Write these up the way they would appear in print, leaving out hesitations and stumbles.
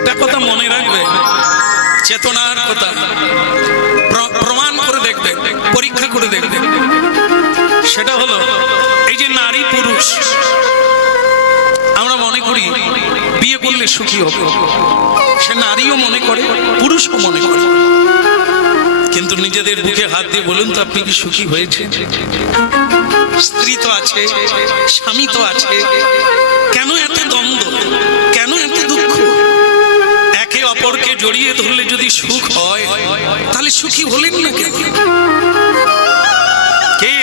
একটা কথা মনে রাখবে, চেতনার কথা প্রমাণ করে দেখবে, পরীক্ষা করে দেখবে। সেটা হলো এই যে নারী পুরুষ, আমরা মনে করি বিয়ে করলে সুখী হবে, সে নারীও মনে করে পুরুষও মনে করে। কিন্তু নিজেদের বুকে হাত দিয়ে বলুন তো, আপনি কি সুখী হয়েছে? স্ত্রী তো আছে, স্বামী তো আছে, কেন এত দ্বন্দ্ব, কেন এত দুঃখ? একে অপরকে জড়িয়ে ধরলে যদি সুখ হয়, তাহলে সুখী হলেন না কেন? কে?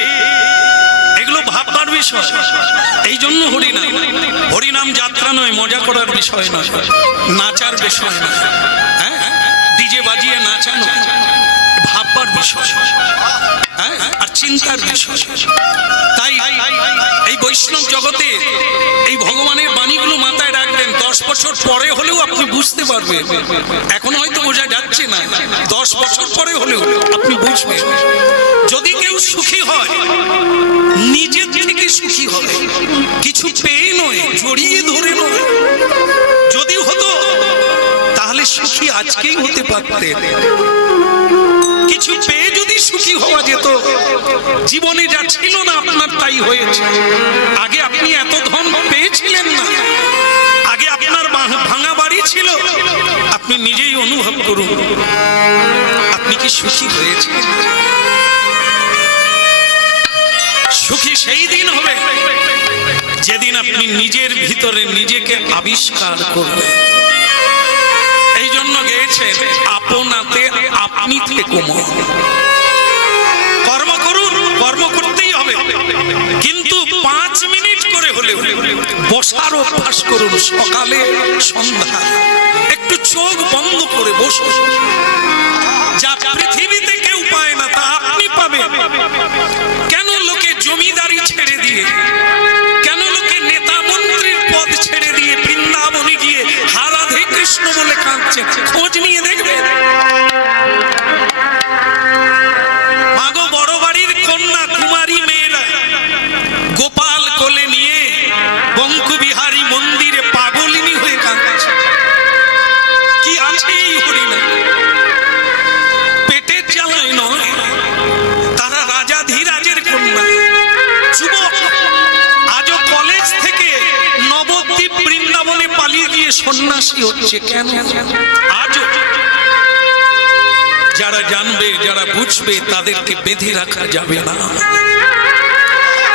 এগুলো ভাববার বিষয়। এই জন্য হরিনাম, হরিনাম যাত্রা নয়, মজা করার বিষয় নয়, নাচার বিষয় নয়, হ্যাঁ, ডিজে বাজিয়ে নাচা নয়, ভাববার বিষয়, হ্যাঁ, আর চিন্তার বিষয়। তাই এই বৈষ্ণব জগতে এই ভগবানের বাণীগুলো মাথায় রাখবেন। 10 বছর পরে হলেও আপনি বুঝতে পারবেন। এখন হয়তো বোঝা যাচ্ছে না, 10 বছর পরে হলেও আপনি বুঝবেন। যদি কেউ সুখী হয়, নিজের থেকে সুখী হবে, কিছু পেয়ে নয়, জড়িয়ে ধরে নয়। যদি হতো তাহলে সুখী আজকেই হতে পারতেন। কিছু পেয়ে যদি সুখী হওয়া যেত, জীবনে যা ছিল না আপনার তাই হয়েছে। আগে আপনি এত ধন পেয়েছিলেন না, আগে আপনার ভাঙা বাড়ি ছিল। আপনি নিজেই অনুভব করুন, আপনি কি সুখী হয়েছেন? সুখী সেই দিন হবে যেদিন আপনি নিজের ভিতরে নিজেকে আবিষ্কার করবেন। এই জন্য গেয়েছেন, আপনাতে আপনি থেকো মন। কর্ম করুন, কর্ম করতেই হবে, কিন্তু 5 মিনিট করে হলেও বসার অভ্যাস করুন। সকালে সন্ধ্যা একটু চোখ বন্ধ করে বসুন। যা পৃথিবীতে কেউ পায় না তা আপনি পাবেন। কেন লোকে জমিদারি ছেড়ে দিয়ে, কেন লোকে নেতা মন্ত্রীর পদ ছেড়ে দিয়ে বৃন্দাবনে গিয়ে রাধে কৃষ্ণ বলে কাঁদছে? খোঁজ নিয়ে দেখবে। মাগো বড় বাড়ির কন্যা কুমারী মেয়েরা গোপাল কোলে নিয়ে বঙ্কুবিহারী মন্দিরে পাগলিনী হয়ে কাঁদছে। কি আছে এই হরিনাম? পেটের জ্বালায় নয়, তারা রাজাধিরাজের কন্যা, যুবক। আজও কলেজ থেকে নবদ্বীপ বৃন্দাবনে পালিয়ে গিয়ে সন্ন্যাসী হচ্ছে। কেন? আজও যারা জানবে, যারা বুঝবে, তাদেরকে বেঁধে রাখা যাবে না।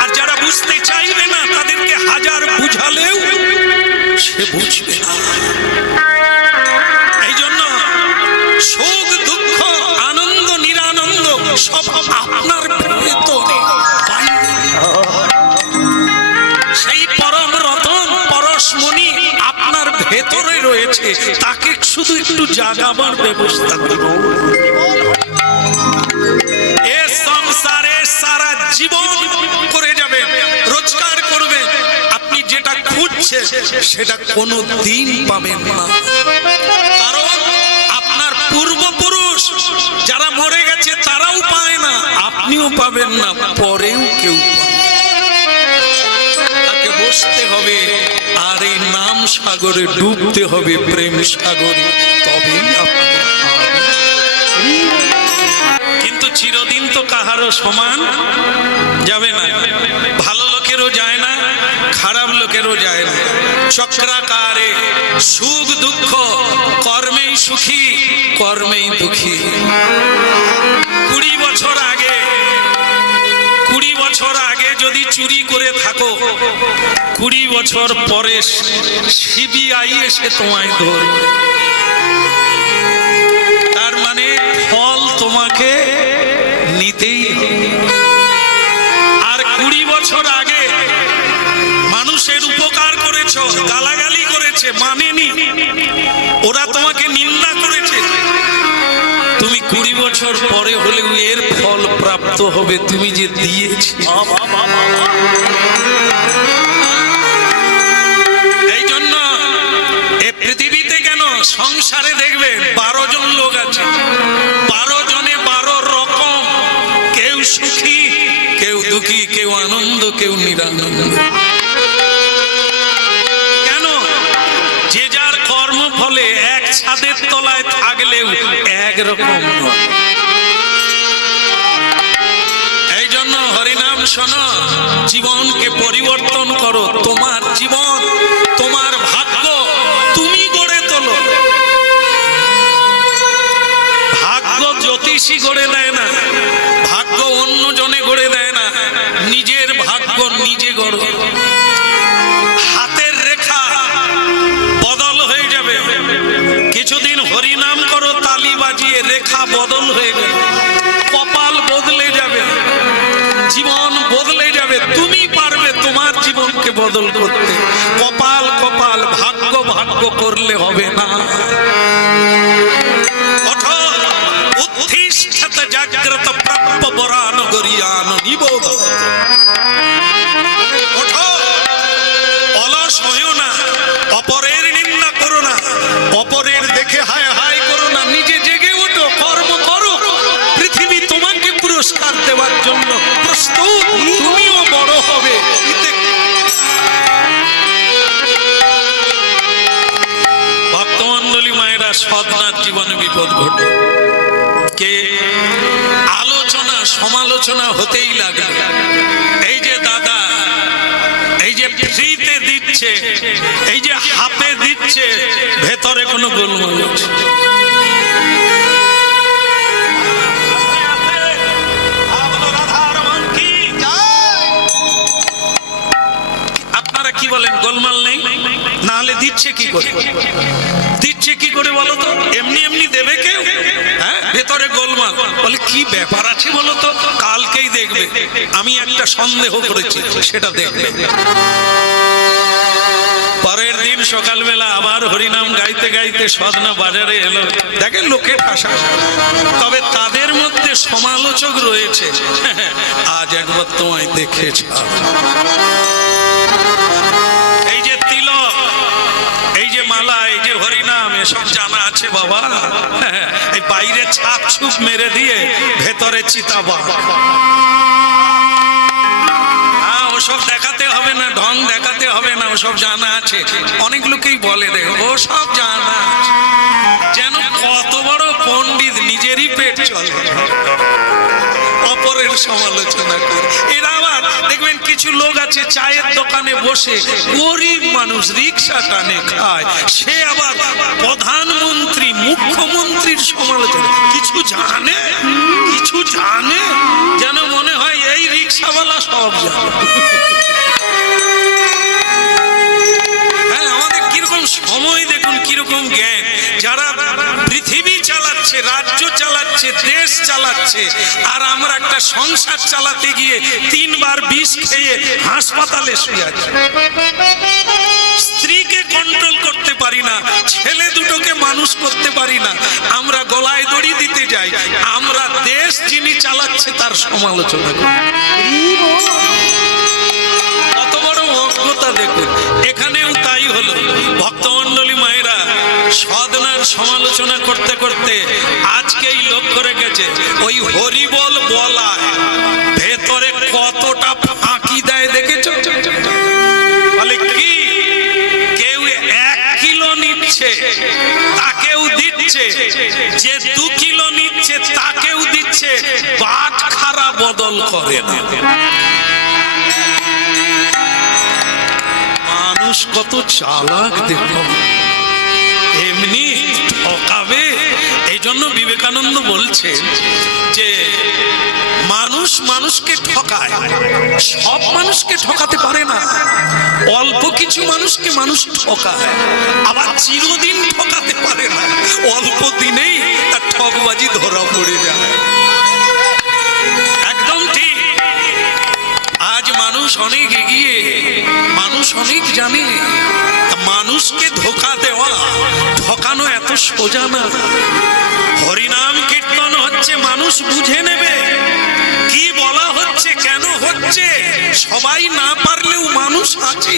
আর যারা বুঝতে চাইবে না, তাদেরকে হাজার বুঝালেও সে বুঝবে না। এই জন্য সুখ দুঃখ আনন্দ নিরানন্দ সব আপনার ভেতরে, সেই পরম রতন পরশমণি আপনার ভেতরে রয়েছে। তাকে শুধু একটু জাগাবার ব্যবস্থা করুন। এ সংসারে সারা জীবন করে যাবেন, রোজগার করবেন, আপনি যেটা খুঁজছেন সেটা কোনো দিন পাবেন না। কারণ আপনার পূর্বপুরুষ যারা মরে গেছে তারাও পায় না, আপনিও পাবেন না, পরেও কেউ পাবে। তাকে বসতে হবে আর এই নাম সাগরে ডুবতে হবে, প্রেম সাগরে, তবেই আপনি। কিন্তু চিরদিন তো কাহারও সমান যাবে না। ভালো লোকেরও যায় না, খারাপ লোকেরও যায় না। চক্রাকারে সুখ দুঃখ, কর্মেই সুখী কর্মেই দুঃখী। 20 বছর আগে যদি চুরি করে থাকো, 20 বছর পরে সিবিআই এসে তোমায় ধরবে। তার মানে ফল তোমাকে নিতেই হবে। আর 20 বছর আগে মানুষের উপকার করেছ, গালাগালি করেছে, মানেনি, ওরা তোমাকে নিন্দা করেছে, তুমি 20 বছর পরে হলেও এর ফল প্রাপ্ত হবে, তুমি যে দিয়েছ। এই জন্য এ পৃথিবীতে কেন সংসারে দেখবে 12 জন লোক আছে, 12 জনে 12 রকম। কেউ সুখী, কেউ দুঃখী, কেউ আনন্দ, কেউ নিরানন্দ। কেন? যে যার কর্ম ফলে এক ছাদের তলায় থাকলেও একরকম নয়। এই জন্য হরিনাম শোনো, জীবনকে পরিবর্তন করো। তোমার জীবন, তোমার ভাগ্য তুমি গড়ে তোলো। ভাগ্য জ্যোতিষী গড়ে দেয় না, ভাগ্য অন্য জনে গড়ে দেয় না, নিজের ভাগ্য নিজে গড়ো। হাতের রেখা বদল হয়ে যাবে, কিছুদিন হরিনাম করো তালি বাজিয়ে, রেখা বদল হয়ে যাবে, কপাল বদলে যাবে, জীবন বদলে যাবে। তুমি পারবে তোমার জীবনকে বদল করতে। কপাল কপাল, ভাগ্য ভাগ্য করলে হবে না। ওঠো, উত্তিষ্ঠত জাগ্রত প্রাপ্য বরান গরিয়ান নিবোধ। ওঠো, অলস হইও না, অপরের নিন্দা করো না, অপরের দেখে হায় হায় করো না, নিজে জেগে ওঠো, কর্ম করো। পৃথিবী তোমাকে পুরস্কার দেওয়ার জন্য প্রস্তুত, তুমিও বড় হবে। ভক্তমণ্ডলী মায়েরা, সদনার জীবনে বিপদ ঘটে, কে আলোচনা সমালোচনা হতেই লাগে। এই যে দাদা, এই যে ফ্রিতে দিচ্ছে, এই যে হাফে দিচ্ছে, ভেতরে কোনো গোলমাল আছে। আপনারা কি বলেন, গোলমাল নেই? না হলে দিচ্ছে কি করে? দিচ্ছে কি করে বলো তো? এমনি এমনি দেবে কেউ? হ্যাঁ, ভেতরে গোলমাল। বলে কি ব্যাপার আছে বলো তো? কালকেই দেখবে। আমি একটা সন্দেহ করেছি, সেটা দেখবে। পরের দিন সকালবেলা আবার হরিনাম গাইতে গাইতে সদনা বাজারে এলো, দেখেন লোকের ভাষা, তবে তাদের মধ্যে সমালোচক রয়েছে। আজ একবার তোমায় দেখেছ, এই যে তিলক, এই যে মালা, এই যে হরিনাম, এসব জানা আছে বাবা। এই বাইরে ছাপ ছুপ মেরে দিয়ে ভেতরে চিতাবাঘ। ওসব দেখাতে হবে না, ঢং দেখাতে হবে না, ওসব জানা আছে। অনেক লোকেই বলে দেখো ও সব জানা আছে, যেন কত বড় পণ্ডিত, নিজেরই পেট চলে, অপরের সমালোচনা করে। এরা আবার দেখবেন কিছু লোক আছে চায়ের দোকানে বসে, গরিব মানুষ, রিক্সা টানে খায়, সে আবার প্রধানমন্ত্রী মুখ্যমন্ত্রীর সমালোচনা। কিছু জানে, কিছু জানে, যেন মনে হয় এই রিক্সাওয়ালা সব জানে। হ্যাঁ, আমাদের কিরকম সময় দেখুন, কিরকম জ্ঞান। যারা পৃথিবী চালাচ্ছে, রাজ্য চালাচ্ছে, দেশ চালাচ্ছে, আর আমরা একটা সংসার চালাতে গিয়ে 3 বার বিষ খেয়ে হাসপাতালে শুয়ে আছি। স্ত্রীকে কন্ট্রোল করতে পারি না, ছেলে দুটোকে মানুষ করতে পারি না, আমরা গলায় দড়ি দিতে যাই। আমরা দেশ যিনি চালাচ্ছে তার সমালোচনা করি। কত বড় অজ্ঞতা দেখুন। এখানেও তাই হলো। ভক্তমণ্ডলী মায়েরা, সদনার সমালোচনা করতে করতে আজকেই লক্ষ্য রেখেছে, ওই হরিবল বলায় ভেতরে কতটা ফাঁকি দেয় দেখেছ? বলে কি, কেউ 1 কিলো নিচ্ছে তাকেও দিচ্ছে, যে 2 কিলো নিচ্ছে তাকেও দিচ্ছে, বাট খারা বদল করে না। মানুষ কত চালাক দেখো, এমনি ঠকাবে। এই জন্য বিবেকানন্দ বলছে যে মানুষ মানুষকে ঠকায়, সব মানুষকে ঠকাতে পারে না। অল্প কিছু মানুষকে মানুষ ঠকায়, আবার চিরদিন ঠকাতে পারে না। অল্প দিনেই তার ঠকবাজি ধরা পড়ে যায়। একদম ঠিক। আজ মানুষ অনেক এগিয়ে, মানুষ অনেক জানে, মানুষকে ধোঁকা দেওয়া, ঠকানো এত সোজা না। হরিনাম কীর্তন হচ্ছে, মানুষ বুঝে নেবে কি বলা হচ্ছে, কেন হচ্ছে। সবাই না পারলেও মানুষ আছে,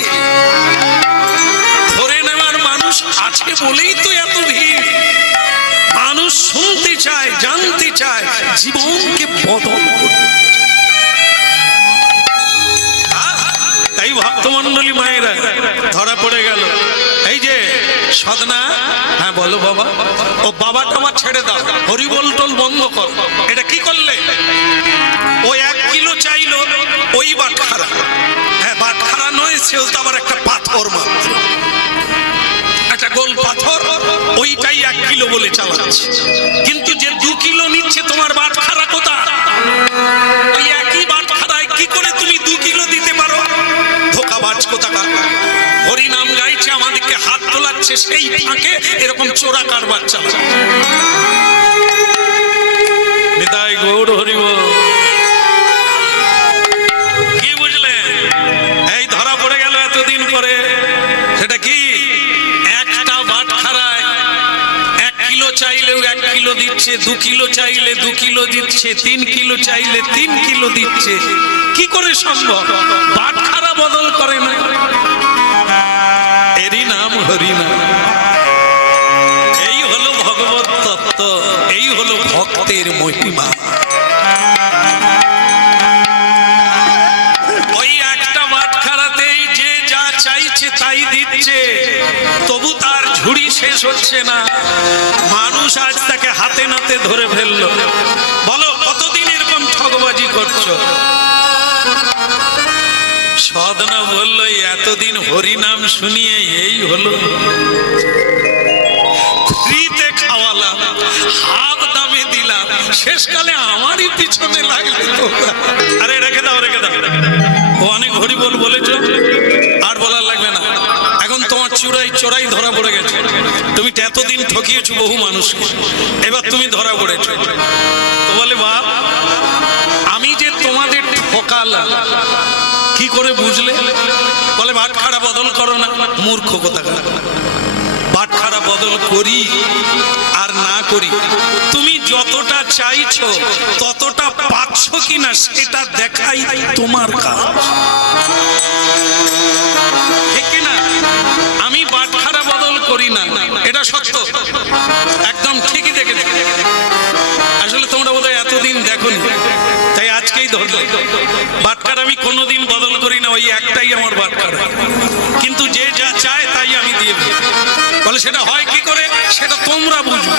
ধরে নেওয়ার মানুষ আছে বলেই তো এত ভিড়। মানুষ শুনতে চায়, জানতে চায়, জীবনকে বদল করতে। তাই ভক্তমণ্ডলী মায়েরা ধরা পড়ে গেল। এই যে সদনা, হ্যাঁ বলো বাবা। ও বাবা টাবা ছেড়ে দাও, হরিবল টল বন্ধ কর। এটা কি করলে? ও 1 কিলো চাইলো, ওই বাটখারা, হ্যাঁ বাটখারা নয়, সেও তো আবার একটা পাথর মাত্র, একটা গোল পাথর, ওইটাই 1 কিলো বলে চালাচ্ছে। কিন্তু যে 2 কিলো নিচ্ছে তোমার বাটখারা কোথা? ওই একই বাটখারায় কি করে তুমি 2 কিলো দিতে পারো? ধোকাবাজ কোথাকার। হরিনাম গাইছে, আমাদেরকে হাত তোলাচ্ছে, সেই ফাঁকে এরকম চোরা কারবার চালাচ্ছে। নিতাই গৌর হরি বল। কি বুঝলেন? এই ধরা পড়ে গেল এতদিন পরে। সেটা কি? একটা বাটখারায় 1 কিলো চাইলেও 1 কিলো দিচ্ছে, 2 কিলো চাইলে 2 কিলো দিচ্ছে, 3 কিলো চাইলে 3 কিলো দিচ্ছে। কি করে সম্ভব? বাটখারা বদল করে না। এরই নাম হরিনাম। এই হলো ভগবত তত্ত্ব, এই হলো ভক্তের মহিমা। ওই একটা বাটখারাতেই যে যা চাইছে তাই দিচ্ছে, তবু তার ঝুড়ি শেষ হচ্ছে না। মানুষ আজ তাকে হাতে নাতে ধরে ফেললো। বলো কতদিন এরকম ঠগবাজি করছো? সদনা বলল, এতদিন হরিনাম শুনিয়ে এই হলো, ফ্রিতে খাওয়ালাম, হাফ দামে দিলাম, শেষকালে আমারই পিছনে লাগলে তো। আরে রেখে দাও, রেখে দাও। ও অনেক হরিবল বলেছ, আর বলার লাগবে না। এখন তোমার চোরাই ধরা পড়ে গেছে। তুমি এতদিন ঠকিয়েছো বহু মানুষকে, এবার তুমি ধরা পড়েছো। তো বলে, বাপ আমি যে তোমাদের ঠকালাম কি করে বুঝলে? বলে, বাটখারা বদল করো না। মূর্খ কোথাকার। বাটখারা বদল করি আর না করি, তুমি যতটা চাইছো ততটা পাচ্ছ কিনা সেটা দেখাই তোমার কাজ, ঠিক কিনা? আমি বাটখারা বদল করি না, এটা সত্য, একদম ঠিকই দেখে। আসলে তোমরা বোধহয় এতদিন দেখোনি, তাই আজকেই ধরলে। বাটখারা আমি কোনোদিন বদল করি না, ওই একটাই আমার বাটখারা। কিন্তু যে যা চায় তাই আমি দিয়ে দিই। বলে সেটা হয় কি করে? সেটা তোমরা বুঝবে।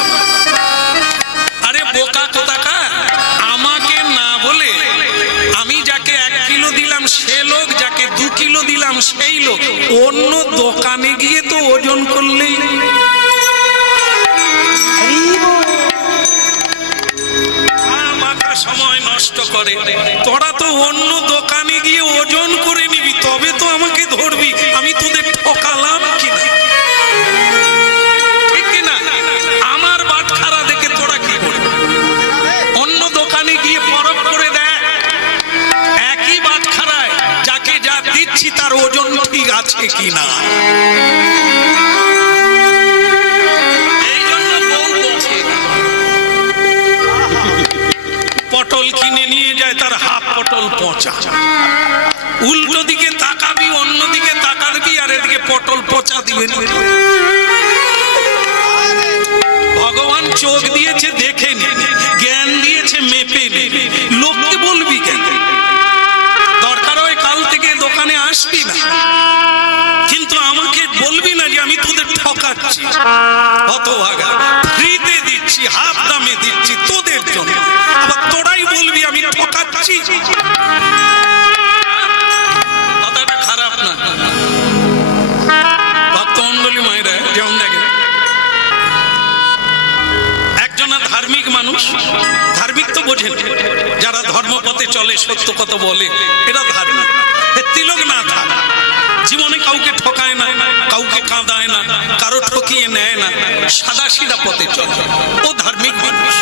আরে বোকা কোথাকা, আমাকে না বলে আমি যাকে 1 কিলো দিলাম সে লোক, যাকে 2 কিলো দিলাম সেই লোক অন্য দোকানে গিয়ে তো ওজন করলেই। সময় নষ্ট করে। তোরা তো অন্য দোকানে গিয়ে ওজন করে নিবি, তবে তো আমাকে ধরবি আমি তোদের ঠকালাম কিনা, ঠিক কিনা? আমার বাটখারা দেখে তোরা কি করবি? অন্য দোকানে গিয়ে পরখ করে দেখ, একই বাটখারায় যাকে যা দিচ্ছি তার ওজন ঠিক আছে কিনা। পটল কিনে নিয়ে যায়, তার হাফ পটল পচা। উল্টো দিকে তাকাবি, অন্য দিকে তাকাবি, আর এদিকে পটল পচা দিবেন। ভগবান চোখ দিয়েছে দেখে নি, জ্ঞান দিয়েছে মেপে নি, লোককে বলবি কেন? দরকার হয় কাল থেকে দোকানে আসবি না, কিন্তু আমাকে বলবি না যে আমি তোদের ঠকাচ্ছি। হতভাগা, ফ্রিতে দিচ্ছি, হাফ দামে দিচ্ছি তোদের জন্য, আবার তোরাই বলবি আমি ঠকাচ্ছি। কথাটা খারাপ না? ভক্তমণ্ডলী মায়েরা, যেমন দেখেন একজনা ধার্মিক মানুষ, ধার্মিক তো বোঝেন, যারা ধর্মপথে চলে, সত্য কথা বলে, এরা ধার্মিক। তিলক না থাক, জীবনে কাউকে ঠকায় না, কাউকে কাঁদায় না, কারো ঠকিয়ে নেয় না, সাদা সিধা পথে চলে, ও ধার্মিক মানুষ।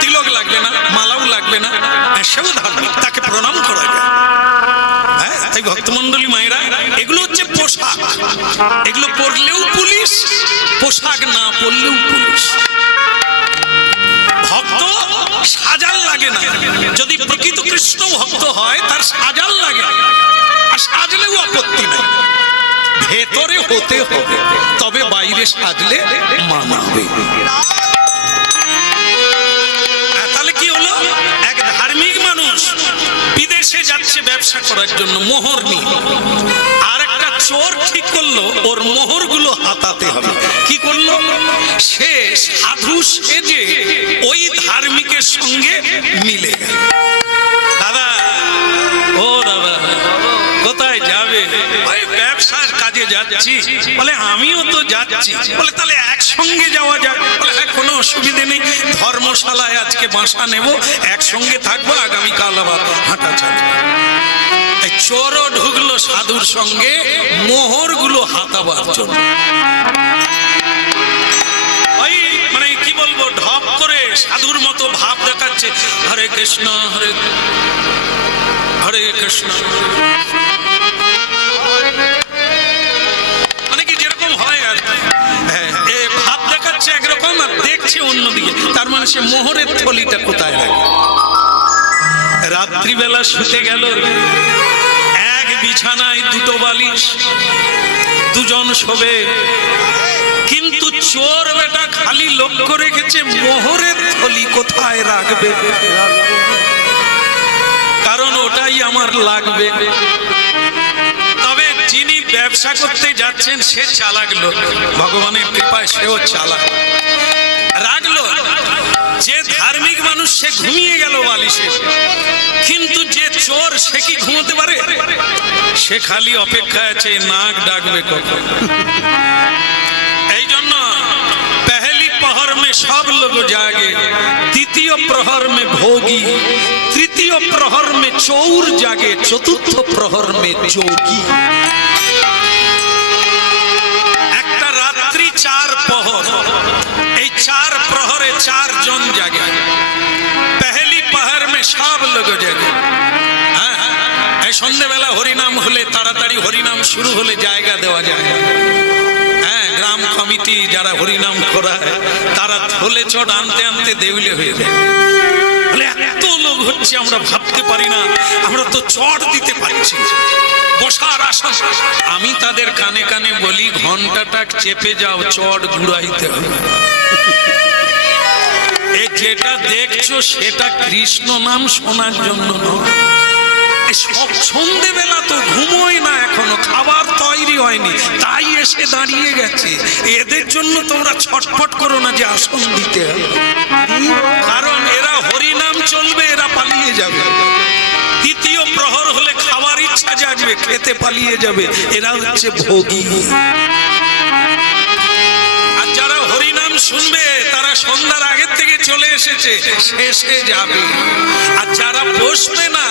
তিলক লাগবে না, মালাও লাগবে না, সেও ধার্মিক, তাকে প্রণাম করা যায়। হ্যাঁ, তাই ভক্তমণ্ডলী মায়েরা, এগুলো হচ্ছে পোশাক। এগুলো পরলেও পুলিশ, পোশাক না পরলেও পুলিশ। ভক্ত সাজাল লাগে না, যদি প্রকৃত কৃষ্ণ ভক্ত হয় তার সাজাল লাগে, আর সাজলেও আপত্তি নেই। ভেতরে হতে হবে, তবে বাইরে সাজলে মানাবে। তাহলে কি হলো? এক ধার্মিক মানুষ বিদেশে যাচ্ছে ব্যবসা করার জন্য মোহর নিয়ে, আর একটা চোর ঠিক করলো ওর মোহরগুলো হাতাতে হবে। কি করলো? সে সাধু সেজে ওই ধার্মিকের সঙ্গে মিলে গেল। দাদা, ও দাদা, কোথায় যাবে? ওই ব্যবসার কাজে যাচ্ছি। বলে আমিও তো যাচ্ছি। বলে তাহলে একসঙ্গে যাওয়া যাক। বলে হ্যাঁ, কোনো অসুবিধে নেই, ধর্মশালায় আজকে বাসা নেব, একসঙ্গে থাকবো, আগামীকাল আবার হাঁটা চালাবো। চোরও ঢুকলো সাধুর সঙ্গে মোহরগুলো হাতাবার জন্য। ওই মানে কি বলবো, ঢপ করে সাধুর মতো ভাব দেখাচ্ছে, হরে কৃষ্ণ হরে হরে কৃষ্ণ, মানে কি যেরকম হয় আর ভাব দেখাচ্ছে একরকম আর দেখছে অন্যদিকে। তার মানে সে মোহরের থলিটা কোথায় রাখে। রাত্রিবেলা শুতে গেল, এক বিছানায় দুটো বালিশ, দুজন শোবে, কিন্তু চোর বেটা খালি লক্ষ্য রেখেছে মোহরের থলি কোথায় রাখবে, কারণ ওটাই আমার লাগবে। তবে যিনি ব্যবসা করতে যাচ্ছেন সে চালাক লোক, ভগবানের কৃপায় সেও চালাক, রাখলো। যে ধার্মিক মানুষ সে ঘুমিয়ে গেল বালিশে, কিন্তু যে চোর সে কি ঘুমোতে পারে? সে খালি অপেক্ষা আছে নাক ডাকবে কখন। এই জন্য पहली पहर में सब लोग जागे, द्वितीय प्रहर में भोगी, तृतीय प्रहर में चोर जागे, चतुर्थ प्रहर में जोगी। একটা রাত্রি চার প্রহর, এই চার প্রহরে চার জন জাগে। पहली पहर में सब लोग जागे। এই সন্ধ্যাবেলা হরিনাম হলে, তাড়াতাড়ি হরিনাম শুরু হলে জায়গা দেওয়া যায়। হ্যাঁ, গ্রাম কমিটি যারা হরিনাম করায় তারা থলে চট আনতে আনতে দেউলে হয়ে যায়। বলে এত লোক হচ্ছে আমরা ভাবতে পারি না, আমরা তো চট দিতে পারছি, বসার আসন। আমি তাদের কানে কানে বলি, ঘন্টাটা চেপে যাও, চট ঘুরাইতে হবে। এই যেটা দেখছো সেটা কৃষ্ণ নাম শোনার জন্য নয়। সন্ধ্যেবেলা তো ঘুমোয় না, এখনো খাবার তৈরি হয়নি, তাই এসে দাঁড়িয়ে গেছে। এদের জন্য তোমরা ছটফট করো না যে আসন দিতে হবে, কারণ এরা হরিনাম চলবে, এরা পালিয়ে যাবে। তৃতীয় প্রহর হলে খাবার ইচ্ছা জাগবে, খেতে পালিয়ে যাবে, এরা হচ্ছে ভোগী। আর যারা হরিনাম শুনবে তারা সন্ধ্যার আগের থেকে চলে এসেছে, শেষে যাবে। আর যারা বসবে না,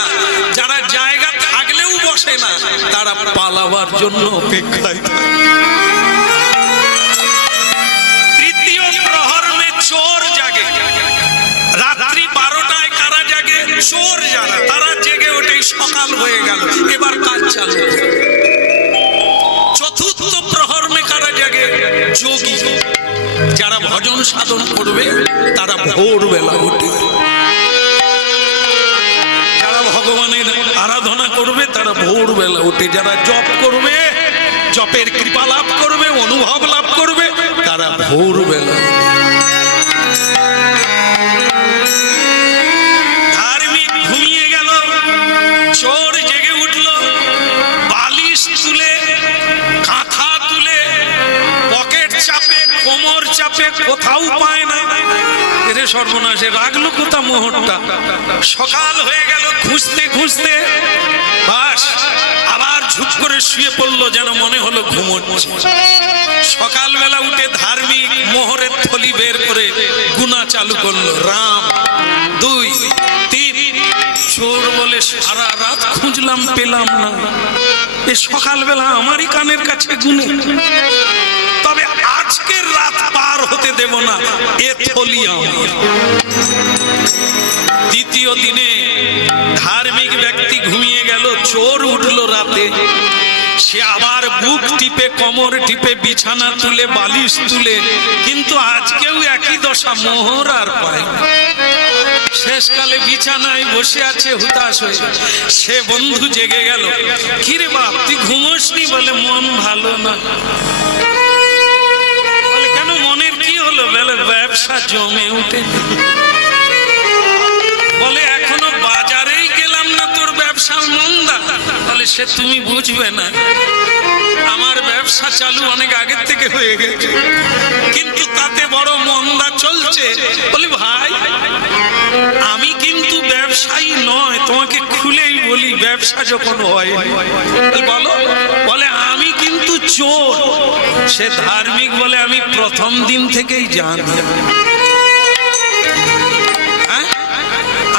যারা জায়গা থাকলেও বসে না, তারা পালাবার জন্য অপেক্ষায় থাকে। তৃতীয় প্রহর মে চোর জাগে। রাত্রি 12টায় কারা জাগে? চোর যারা, তারা জেগে ওঠেই সকাল হয়ে গেল, এবার কাজ চালু। চতুর্থ প্রহর মে কারা জাগে? যোগী, যারা ভজন সাধন করবে তারা ভোরবেলা ওঠে। যারা ভগবানের আরাধনা করবে তারা ভোরবেলা ওঠে। যারা জপ করবে, জপের কৃপা লাভ করবে, অনুভব লাভ করবে, তারা ভোরবেলা। ধার্মিক ঘুমিয়ে গেল, চোর জেগে উঠল, বালিশ তুলে, কাঁথা তুলে, পকেট চাপে, কোমর চাপে, কোথাও পায় না। এরে সর্বনাশে, রাখলো কোথা মোহরটা? সকাল হয়ে গেল, খুঁজতে খুঁজতে বাস আবার ঝুপ করে শুয়ে পড়লো, যেন মনে হলো ঘুমোচ্ছে। সকালবেলা উঠে ধার্মিক মোহরের থলি বের করে গুনা চালু করলো, রাম 2 3। চোর বলে সারা রাত খুঁজলাম, পেলাম না, এ সকালবেলা আমারই কানের কাছে গুনে, তবে আজকের রাত পার হতে দেব না, এ থলি আমার। দ্বিতীয় দিনে ধার্মিক ব্যক্তি ঘুমিয়ে গেল, চোর উঠলো রাতে। সে আবার বুক টিপে, কোমর টিপে, বিছানা তুলে, বালিশ তুলে, কিন্তু আজকেও একই দশা, মোহর আর পায়। শেষকালে বিছানায় বসে আছে হুতাশ হয়ে। সে বন্ধু জেগে গেল, কিরে বাপ তুই ঘুমোসনি? বলে মন ভালো না। বলে কেন, মনের কি হলো? বলে ব্যবসা জমে উঠে। বলে এখনো বাজারেই গেলাম না, তোর ব্যবসা মন্দা। বলে সে তুমি বুঝবে না, আমার ব্যবসা চালু অনেক আগের থেকে হয়ে গেছে, কিন্তু তাতে বড় মন্দা চলছে। বলি ভাই আমি কিন্তু ব্যবসায়ী নয়, তোমাকে খুলেই বলি ব্যবসা যখন হয় বলো, বলে আমি কিন্তু চোর। সে ধার্মিক বলে আমি প্রথম দিন থেকেই জানি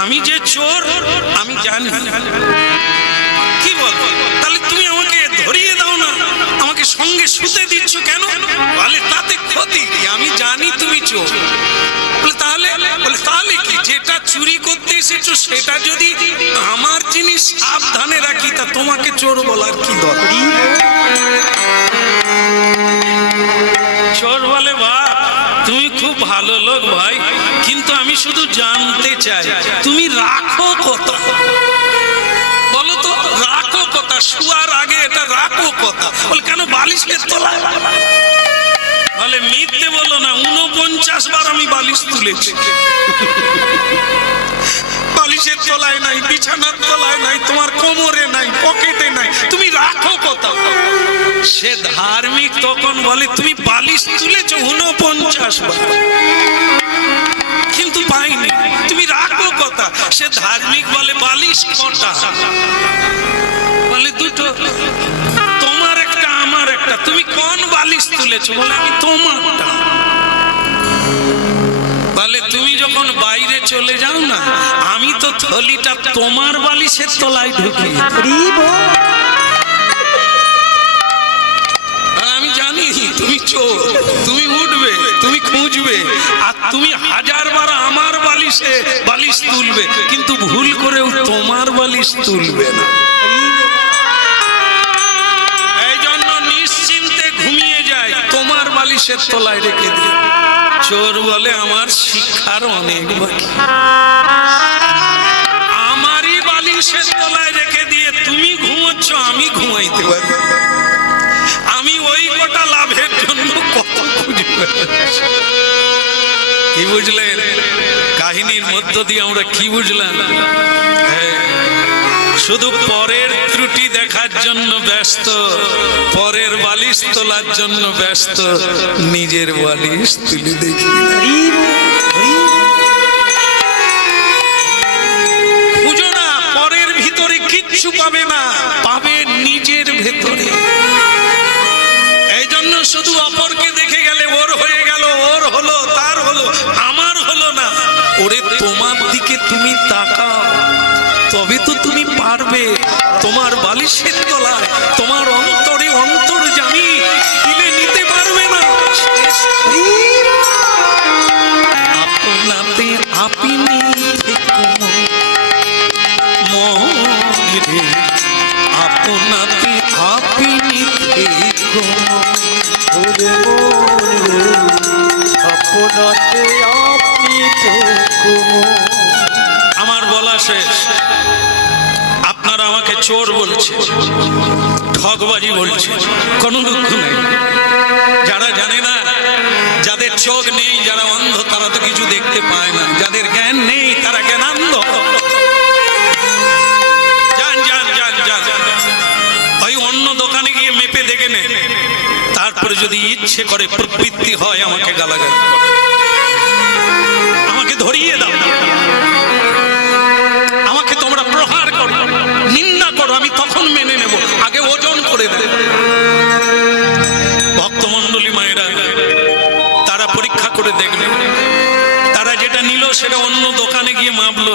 আমি যে চোর আমি জানি। কি বল, তাহলে তুমি আমাকে ধরিয়ে দাও না, আমাকে সঙ্গে শুতে দিচ্ছ কেন? বলে তাতে ক্ষতি কি, আমি জানি তুমি চোর। বলে তাহলে কি, যেটা চুরি করতে এসেছো সেটা যদি আমার জিনিস সাবধানে রাখি তা তোমাকে চোর বলার কি দরকার? চোর বলে বাহ তুমি খুব ভালো লোক ভাই, কিন্তু আমি শুধু জানতে চাই তুমি রাখো কথা। বলো তো রাখো কথা, শুয়ার আগে এটা রাখো কথা। বলে কেন বালিশের তলায়? বলে মিথ্যে বলো না, 49 বার আমি বালিশ তুলেছি। বালিশের তলায় নাই, বিছানার তলায় নাই, তোমার কোমরে নাই, পকেটে নাই, তুমি রাখো কথা। সে ধার্মিক তখন বলে তুমি বালিশ তুলেছো 49 বার কিন্তু পাইনি, তুমি রাখো কথা। সে ধার্মিক বলে বালিশ কটা? বলে দুটো, তোমার একটা আমার একটা। তুমি কোন বালিশ তুলেছো? বলে আমি তোমারটা। বলে তুমি যখন বাইরে চলে যাও না, আমি তো থলিটা তোমার বালিশের তলায় ঢুকি। আমি জানি তুমি চোর, তুমি উঠবে, তুমি খুঁজবে, আর তুমি 1000 বার আমার বালিশে বালিশ তুলবে, কিন্তু ভুল করেও তোমার বালিশ তুলবে না। এই জন্য নিশ্চিন্তে ঘুমিয়ে যায়, তোমার বালিশের তলায় রেখে দিয়ে। চোর বলে আমার শিক্ষার অনেক বাকি, আমারই বালিশের তলায় রেখে দিয়ে তুমি ঘুমোচ্ছ, আমি ঘুমাইতে পারি। আমি ওই কটা লাভের জন্য কত খুঁজবে। কি বুঝলেন কাহিনীর মধ্য দিয়ে আমরা কি বুঝলাম? শুধু পরের ত্রুটি দেখার জন্য ব্যস্ত, পরের বালিশ তোলার জন্য ব্যস্ত, নিজের বালিশ তুলে দেখি। খুঁজো না, পরের ভিতরে কিচ্ছু পাবে না, পাবে নিজের ভেতরে। এই জন্য শুধু অপরকে দেখে গেলে ওর হয়ে গেল, ওর হলো, তার হলো, আমার হলো না। ওরে তোমার দিকে তুমি তাকাও, তবে তো তুমি পারবে। তোমার বালিশের তলায়, তোমার অন্তরে অন্তর্যামী, দিলে নিতে পারবে না। আপনাতে আপনি থেকো মনে, আপনাতে আপনি থেকো, আপনাতে আপনি থেকো। আমার বলা শেষ। আপনারা আমাকে চোর বলছে, ঠকবাজি বলছে, কোনো দুঃখ নেই। যারা জানে না, যাদের চোখ নেই, যারা অন্ধ, তারা তো কিছু দেখতে পায় না। যাদের জ্ঞান নেই তারা জ্ঞানান্ধ। যান যান যান যান, ওই অন্য দোকানে গিয়ে মেপে দেখে নে, তারপরে যদি ইচ্ছে করে প্রবৃত্তি হয় আমাকে গালাগালি করে, আমাকে ধরিয়ে দাও, আমাকে তোমরা প্রহার করো, নিন্দা করো, আমি তখন মেনে নেব। আগে ওজন করে দেব। ভক্তমণ্ডলী মায়েরা তারা পরীক্ষা করে দেখলেন, তারা যেটা নিল সেটা অন্য দোকানে গিয়ে মাপলো,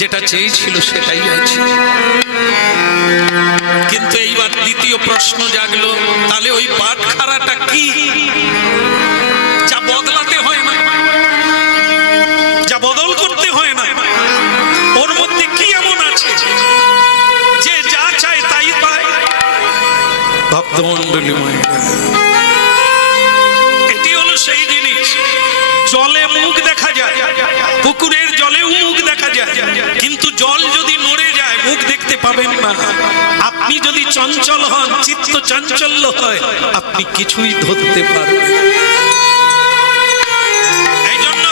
যেটা চেয়েছিল সেটাই আছে। কিন্তু এইবার দ্বিতীয় প্রশ্ন জাগলো, তাহলে ওই বাটখারাটা কি? যা বদলাতে হয় না, যা বদল করতে হয় না, ওর মধ্যে কি এমন আছে যে যা চায় তাই পায়? ভক্তমণ্ডলী মায়েরা, এটি হলো সেই জিনিস। জলে মুখ দেখা যায়, পুকুরের জলেও মুখ দেখা যায়, কিন্তু জল যদি নড়ে যায় মুখ দেখতে পাবেন না। আপনি যদি চঞ্চল হন, চিত্ত চাঞ্চল্য হয়, আপনি কিছুই ধরতে পারবেন। এই জন্য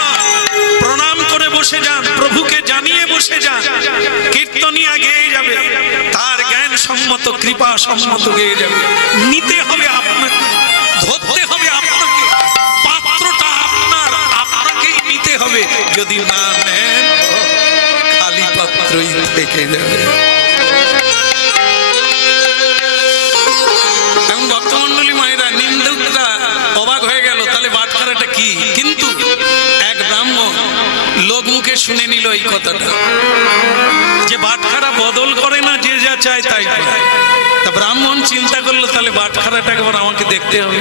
প্রণাম করে বসে যান, প্রভুকে জানিয়ে বসে যান, কীর্তনিয়া গেয়ে যাবে, তার জ্ঞান সম্মত কৃপা সম্মত হয়ে যাবে। নিতে হবে আপনাকে, ধরতে হবে আপনাকে, পাত্রটা আপনার, আপনাকেই নিতে হবে। যদি না নেন খালি পাত্রই থেকে যাবে। এখন ভক্তমন্ডলী মায়েরা, নিন্দুকরা অবাক হয়ে গেল, তাহলে বাটখারাটা কি? কিন্তু এক ব্রাহ্মণ লোক মুখে শুনে নিল এই কথাটা, যে বাটখারা বদল করে না, যে যা চায় তাই করে। তা ব্রাহ্মণ চিন্তা করলো, তাহলে বাটখারাটাকে আমাকে দেখতে হবে।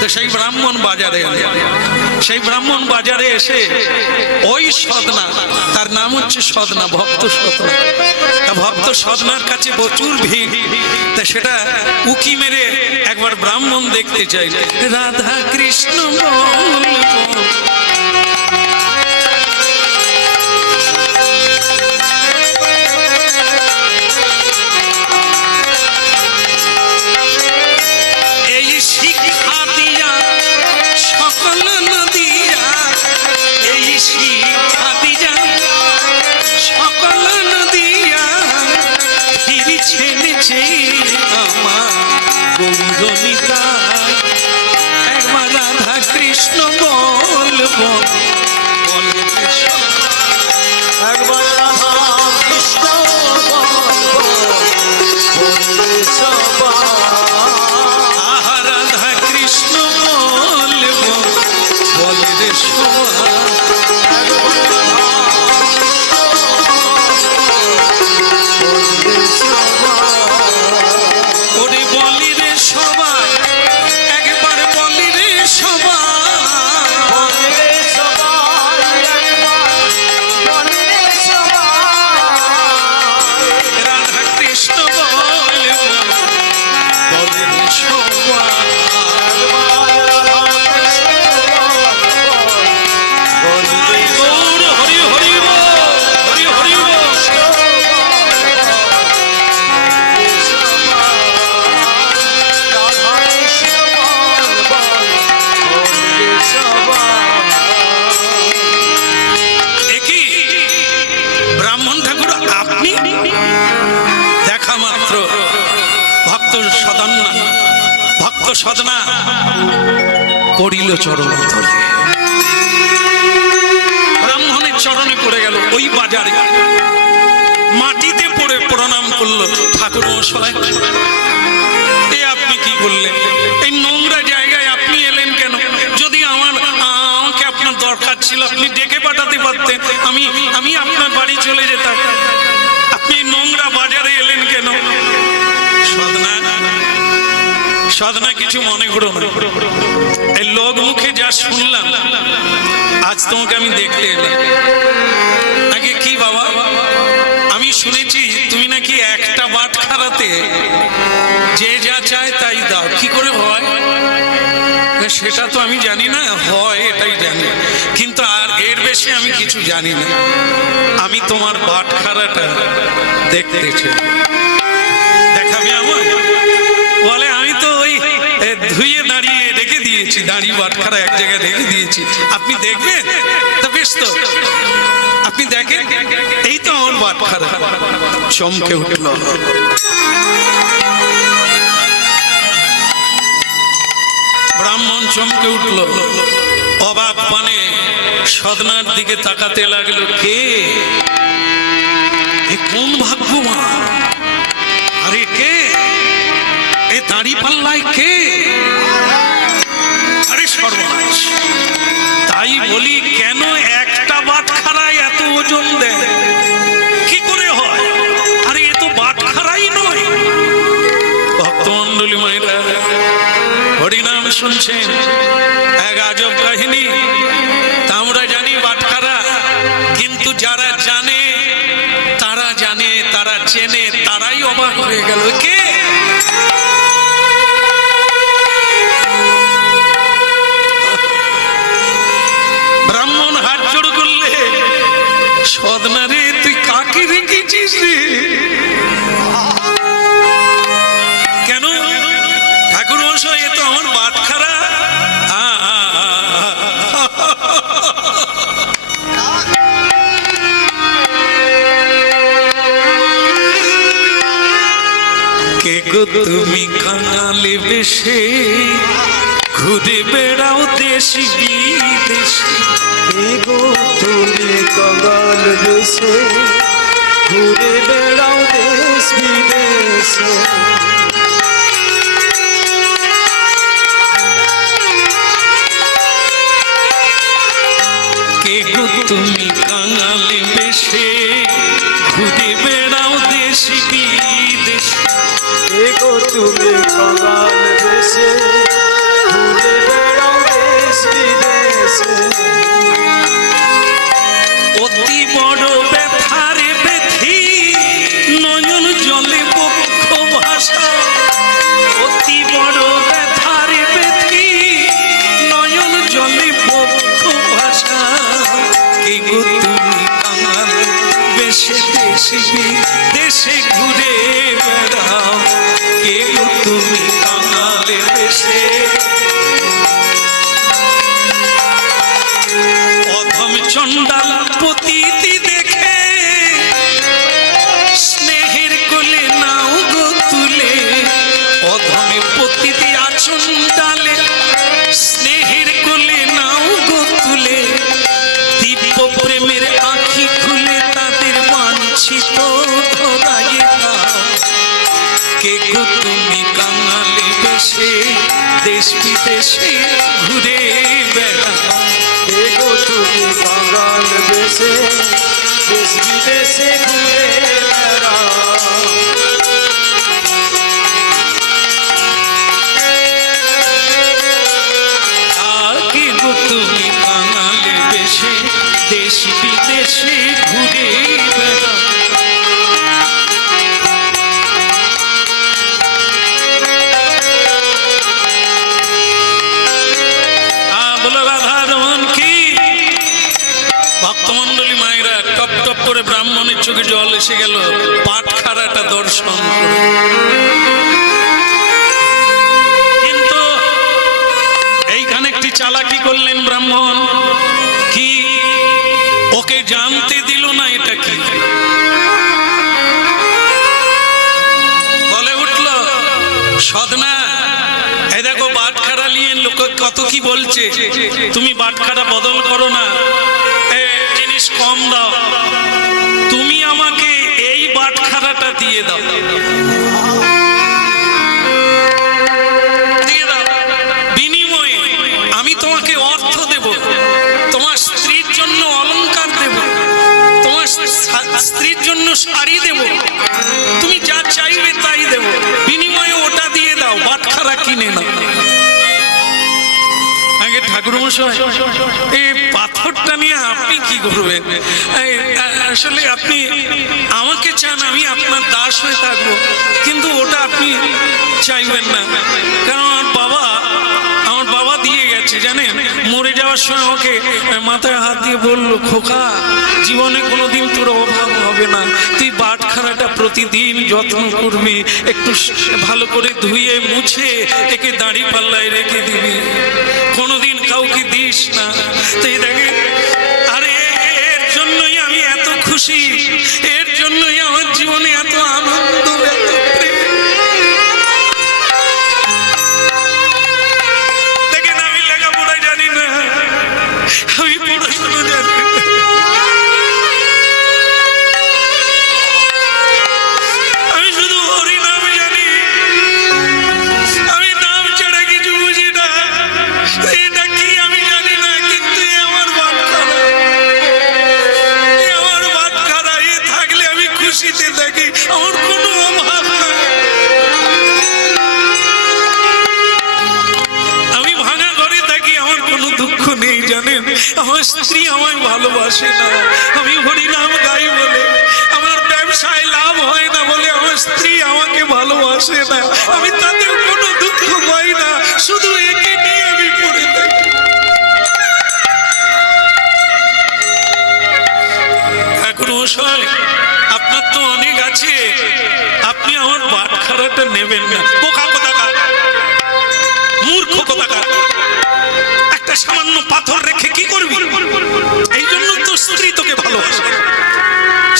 তো সেই ব্রাহ্মণ বাজারে এলো। সেই ব্রাহ্মণ বাজারে এসে ওই সদনা, তার নাম হচ্ছে সদনা, ভক্ত সদনা। তা ভক্ত সদনার কাছে প্রচুর ভিড়। তা সেটা উকি মেরে একবার ব্রাহ্মণ দেখতে চাই, রাধা কৃষ্ণ বলবো। একবার রাধা কৃষ্ণ বলবো, একবার রাধা কৃষ্ণ বলবো, আহা রাধা কৃষ্ণ বলবো, বলে রে সবাই। ওরে বলি রে সবাই, একবার বলি রে সবাই, রাধা কৃষ্ণ বলবো, বলে রে সবাই। গৌর হরি হরি বল, হরি হরি বল। একই ব্রাহ্মণ ঠাকুর আপনি? দেখা মাত্র ভক্ত সদনা, ভক্ত সদনা পড়িল চরণ তলে, ব্রাহ্মণের চরণে পড়ে গেল। ওই বাজারে মাটিতে পড়ে প্রণাম করলো, ঠাকুর মশাই এ আপনি কি করলেন? এই নোংরা জায়গায় আপনি এলেন কেন? যদি আমাকে আপনার দরকার ছিল আপনি ডেকে পাঠাতে পারতেন, আমি আপনার বাড়ি চলে যেতাম। আপনি নোংরা বাজারে এলেন কেন? সদনা কিছু মনে করো না, এই লোক মুখে যা শুনলাম, আজ তোমাকে আমি দেখতে এলাম। আগে কি বাবা, আমি শুনেছি তুমি নাকি একটা বাটখারাতে যে যা চায় তাই দাও। কি করে হয় সেটা তো আমি জানি না, হয় এটাই জানি, কিন্তু আর এর বেশি আমি কিছু জানি না। আমি তোমার বাটখারাটা দেখতে চাই, দেখাবে আমার? বলে আমি তো ওই ধুয়ে দাঁড়িয়ে রেখে দিয়েছি, দাঁড়িয়ে বাটখারা এক জায়গায় রেখে দিয়েছি, আপনি দেখবেন? তা বেশ, তো আপনি দেখেন, এই তো আমার বাটখারা। চমকে উঠল, ব্রাহ্মণ চমকে উঠল, অবাক পানে সদনার দিকে তাকাতে লাগলো। কে? এ কোন ভাগ্যবান? আরে কে? এ দাড়ি পাল্লায় কে? আরে সর্বনাশ! তাই বলি, কেন একটা বাটখারায় এত ওজন দেয়? কি করে হয়? আরে এ তো বাটখারাই নয়। ভক্তমন্ডলী মায়েরা, হরিনাম শুনছেন, এক আজব কাহিনী। তা আমরা জানি বাটখারা, কিন্তু যারা জানে, তারা জানে, তারা চেনে, তারাই অবাক হয়ে গেল। কে? ব্রাহ্মণ হাত জোড় করলে, সদনা রে তুই কাকে রেখেছিস রে? কেন ঠাকুর মশাই, এ তো আমার বাটখারা। গো তুমি কাঙালে বেশে ঘুরে বেড়াও দেশ বিদেশে, এগো তুমি কাঙাল বেশে ঘুরে বেড়াও দেশ বিদেশে। কে গো তুমি কাঙালে বেশে ঘুরে বেড়াও দেশ বিদেশে, এগো তুমি কাঙাল বেশে ঘুরে বেড়াও দেশ বিদেশে। অতি বড় ব্যথারে ব্যথি নয়ন জলে বক্ষ ভাষা, অতি বড় ব্যথারে ব্যথি নয়ন জলে বক্ষ ভাষা। কে গো তুমি কাঙাল বেশে দেশ বিদেশে ঘুরে বেড়াও, কে গো তুমি কাঙাল বেশে। অধম চণ্ডাল পতিতি দেখে স্নেহের কোলে নাও গো তুলে, অধমে পতিতি আচণ্ডালে স্নেহের কোলে নাও গো তুলে, দিব্য প্রেমের আঁখি খুলে তাদের বাঞ্ছিত ধরায়ে দাও। কে গো তুমি কাঙালে বেশে দেশ বিদেশে ঘুরে বেড়াও, এগো তুমি কাঙাল বেশে দেশ বিদেশে ঘুরে বেড়াও। আগে গো তুমি কাঙালে বেশে দেশ বিদেশে ঘুরে বেড়াও। বলো রাধা রমন কি। ভক্তমন্ডলী মায়েরা টপ টপ করে ব্রাহ্মণের চোখে জল এসে গেল পাটখারাটা দর্শন করে। কিন্তু এইখানে একটি চালাকি করলেন ব্রাহ্মণ, কি ওকে জানতে দিল না এটা কি। বলে উঠল সদনা, এই দেখো বাটখারা নিয়ে লোক কত কি বলছে, তুমি বাটখারা বদল করো না, জিনিস কম দাও, তুমি আমাকে এই বাটখারাটা দিয়ে দাও, দিয়ে দাও, বিনিময়ে আমি তোমাকে অর্থ দেব, তোমার স্ত্রীর জন্য অলংকার দেব, তোমার স্ত্রীর জন্য শাড়ি দেব, তুমি যা চাইবে তাই দেব, বিনিময়ে ওটা দিয়ে দাও, বাটখারা কিনে নাও। আগে ঠাকুরমশাই এই পাথরটা নিয়ে আপনি কি করবেন? আসলে আপনি আমাকে চান আমি আপনার দাস হয়ে থাকবো, কিন্তু ওটা আপনি চাইবেন না, কারণ আমার বাবা দিয়ে গেছে জানেন, মরে যাওয়ার সময় আমাকে মাথায় হাত দিয়ে বললো, খোকা জীবনে কোনোদিন তোর অভাব হবে না, তুই বাটখারাটা প্রতিদিন যত্ন করবি, একটু ভালো করে ধুয়ে মুছে একে দাড়ি পাল্লায় রেখে দিবি, কোনোদিন কাউকে দিস না। তাই দেখে, আরে এর জন্যই আমি এত খুশি, এর জন্যই আমার জীবনে এত আনন্দ, এত প্রেম। দেখেন আমি লেখাপড়া জানি না, আমি পড়াশোনা জানি না, আমি শুধু হরিনাম জানি, আমি নাম ছাড়া কিছু বুঝি না, এটা কি আমি জানি না, কিন্তু আমার বাটখারা, আমার বাটখারা এ থাকলে আমি খুশিতে থাকি, আমার কোনো অভাব নাই। আমি ভাঙা ঘরে থাকি, আমার কোনো দুঃখ নেই জানেন, আমার স্ত্রী আমায় ভালোবাসে না, আমি হরিনাম গাই বলে, আমার ব্যবসায় লাভ হয় না বলে আমার স্ত্রী আমাকে ভালোবাসে না, আমি তাদের কোনো দুঃখ পাই না, শুধু একে নিয়ে আমি পড়ে থাকি। ঠাকুরমশাই আপনার তো অনেক আছে, আপনি আমার বাটখারাটা নেবেন না। বোকা কোথাকার, মূর্খ কোথাকার, একটা সামান্য পাথর রেখে কি করবি? এই জন্য তো স্ত্রী তোকে ভালোবাসে।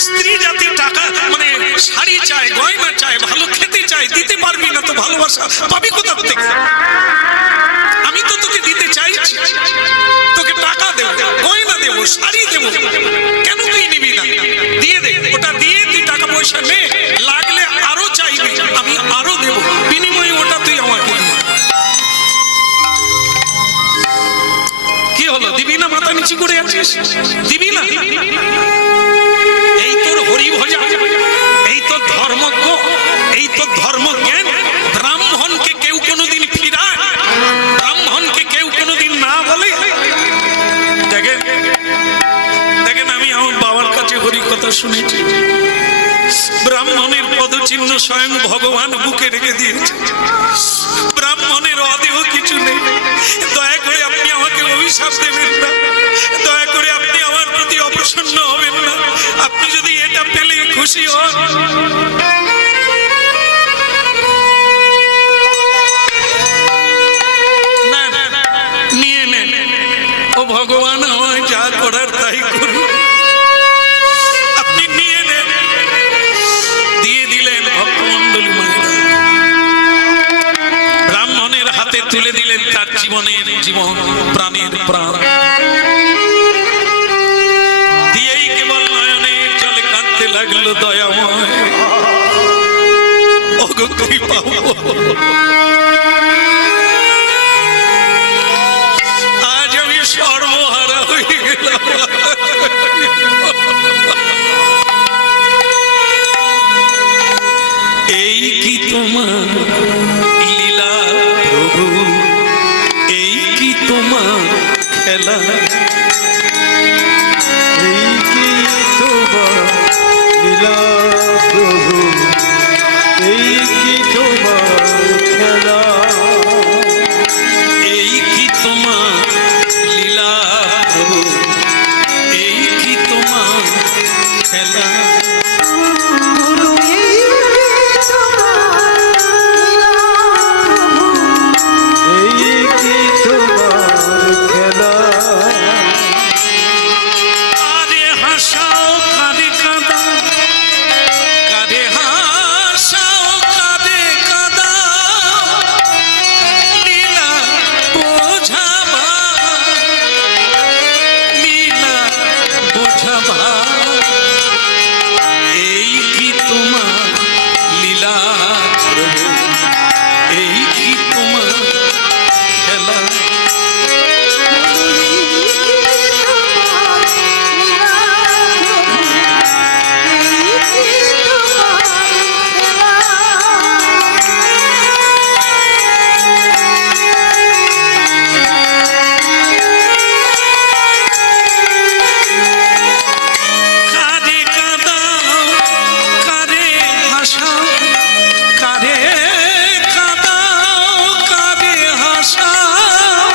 স্ত্রী জাতি টাকা মানে শাড়ি চায়, গয়না চায়, ভালো খেতে চায়, দিতে পারবি ভালোবাসা পাবি কোথা থেকে? আমি তো তোকে দিতে চাইছি, তোকে টাকা দেবো, গয়না দেবো, শাড়ি দেবো, কেন তুই নিবি না? দিয়ে দে, ওটা দিয়ে তুই টাকা পয়সা নে, লাগলে আরো চাইবি, আমি আরো দেবো, বিনিময়ে ওটা তুই আমাকে দিবি। কি হলো, দিবি না? মাথা নিচু করে আছিস, দিবি না? এই তোর হরি ভজা, এই তোর ধর্মজ্ঞ, এই তোর ধর্মজ্ঞান। ব্রাহ্মণকে কেউ কোনোদিন ফিরায়? ব্রাহ্মণকে কেউ কোনোদিন না বলে? দেখেন দেখেন, আমি আমার বাবার কাছে হরি কথা শুনেছি। ব্রাহ্মণের পদচিহ্ন স্বয়ং ভগবান বুকে রেখে দিয়েছে। ব্রাহ্মণের অদেহ কিছু নেই। দয়া করে আপনি আমাকে অভিশাপ দেবেন না, দয়া করে আপনি আমার প্রতি অপ্রসন্ন হবেন না। আপনি যদি এটা পেলে খুশি হন, নিয়ে নেন। ও ভগবান, আমায় যা করার তাই করুন, আপনি নিয়ে নেন। দিয়ে দিলেন ভক্তমণ্ডলী মায়েরা, ব্রাহ্মণের হাতে তুলে দিলেন তার জীবনের জীবন, প্রাণের প্রাণ। দিয়েই কেবল নয়নের জলে কাঁদতে লাগলো, দয়াময় ওগো কৃপা, আজ আমি সর্বহারা হয়ে গেলাম। এই কি তোমার লীলা প্রভু, এই কি তোমার খেলা, এই কি তোমার লীলা প্রভু, এই কি তোমার খেলা, এই কি তোমার লীলা প্রভু, এই কি তোমার খেলা। এই কি তোমার খেলা, কারে হাসাও কারে কাঁদাও, কারে হাসাও কারে কাঁদাও, লীলা বোঝাবা, লীলা বোঝাবা। এই কি তোমার লীলা প্রভু, এই কি তোমার খেলা। কারে কাঁদাও কারে হাসাও, কারে কাঁদাও কারে হাসাও,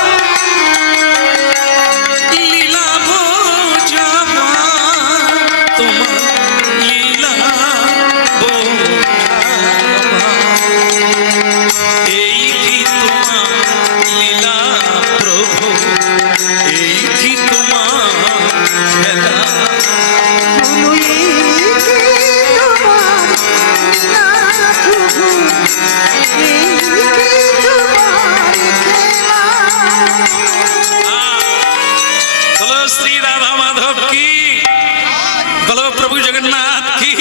লীলা বোঝাবা, তোমার লীলা বোঝাবা। এই কি তোমার লীলা প্রভু, এই কি তোমার খেলা। বলো শ্রী রাধা মাধব কি, বলো প্রভু জগন্নাথ কি।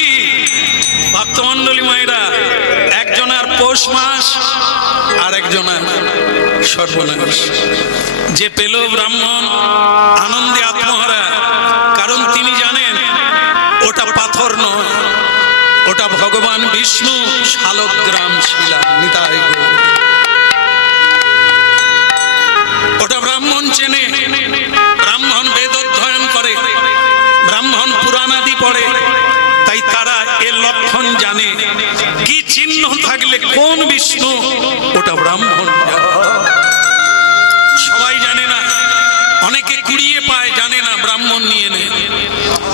ভক্তমণ্ডলী মায়েরা, একজনের পৌষ মাস আর একজনের সর্বনাশ। যে পেল ব্রাহ্মণ আনন্দে আত্মহারা, কারণ তিনি জানেন ওটা পাথর নয়, ওটা ভগবান বিষ্ণু শালগ্রাম শিলা। নিতাই গৌর। ওটা ব্রাহ্মণ চেনে, ব্রাহ্মণ বেদ অধ্যয়ন করে, ব্রাহ্মণ পুরাণাদি পড়ে, তাই তারা এর লক্ষণ জানে। কি চিহ্ন থাকলে কোন বিষ্ণু, ওটা ব্রাহ্মণ জানে। সবাই জানে না, অনেকে কুড়িয়ে পায়, জানে না, ব্রাহ্মণ নিয়ে নেন,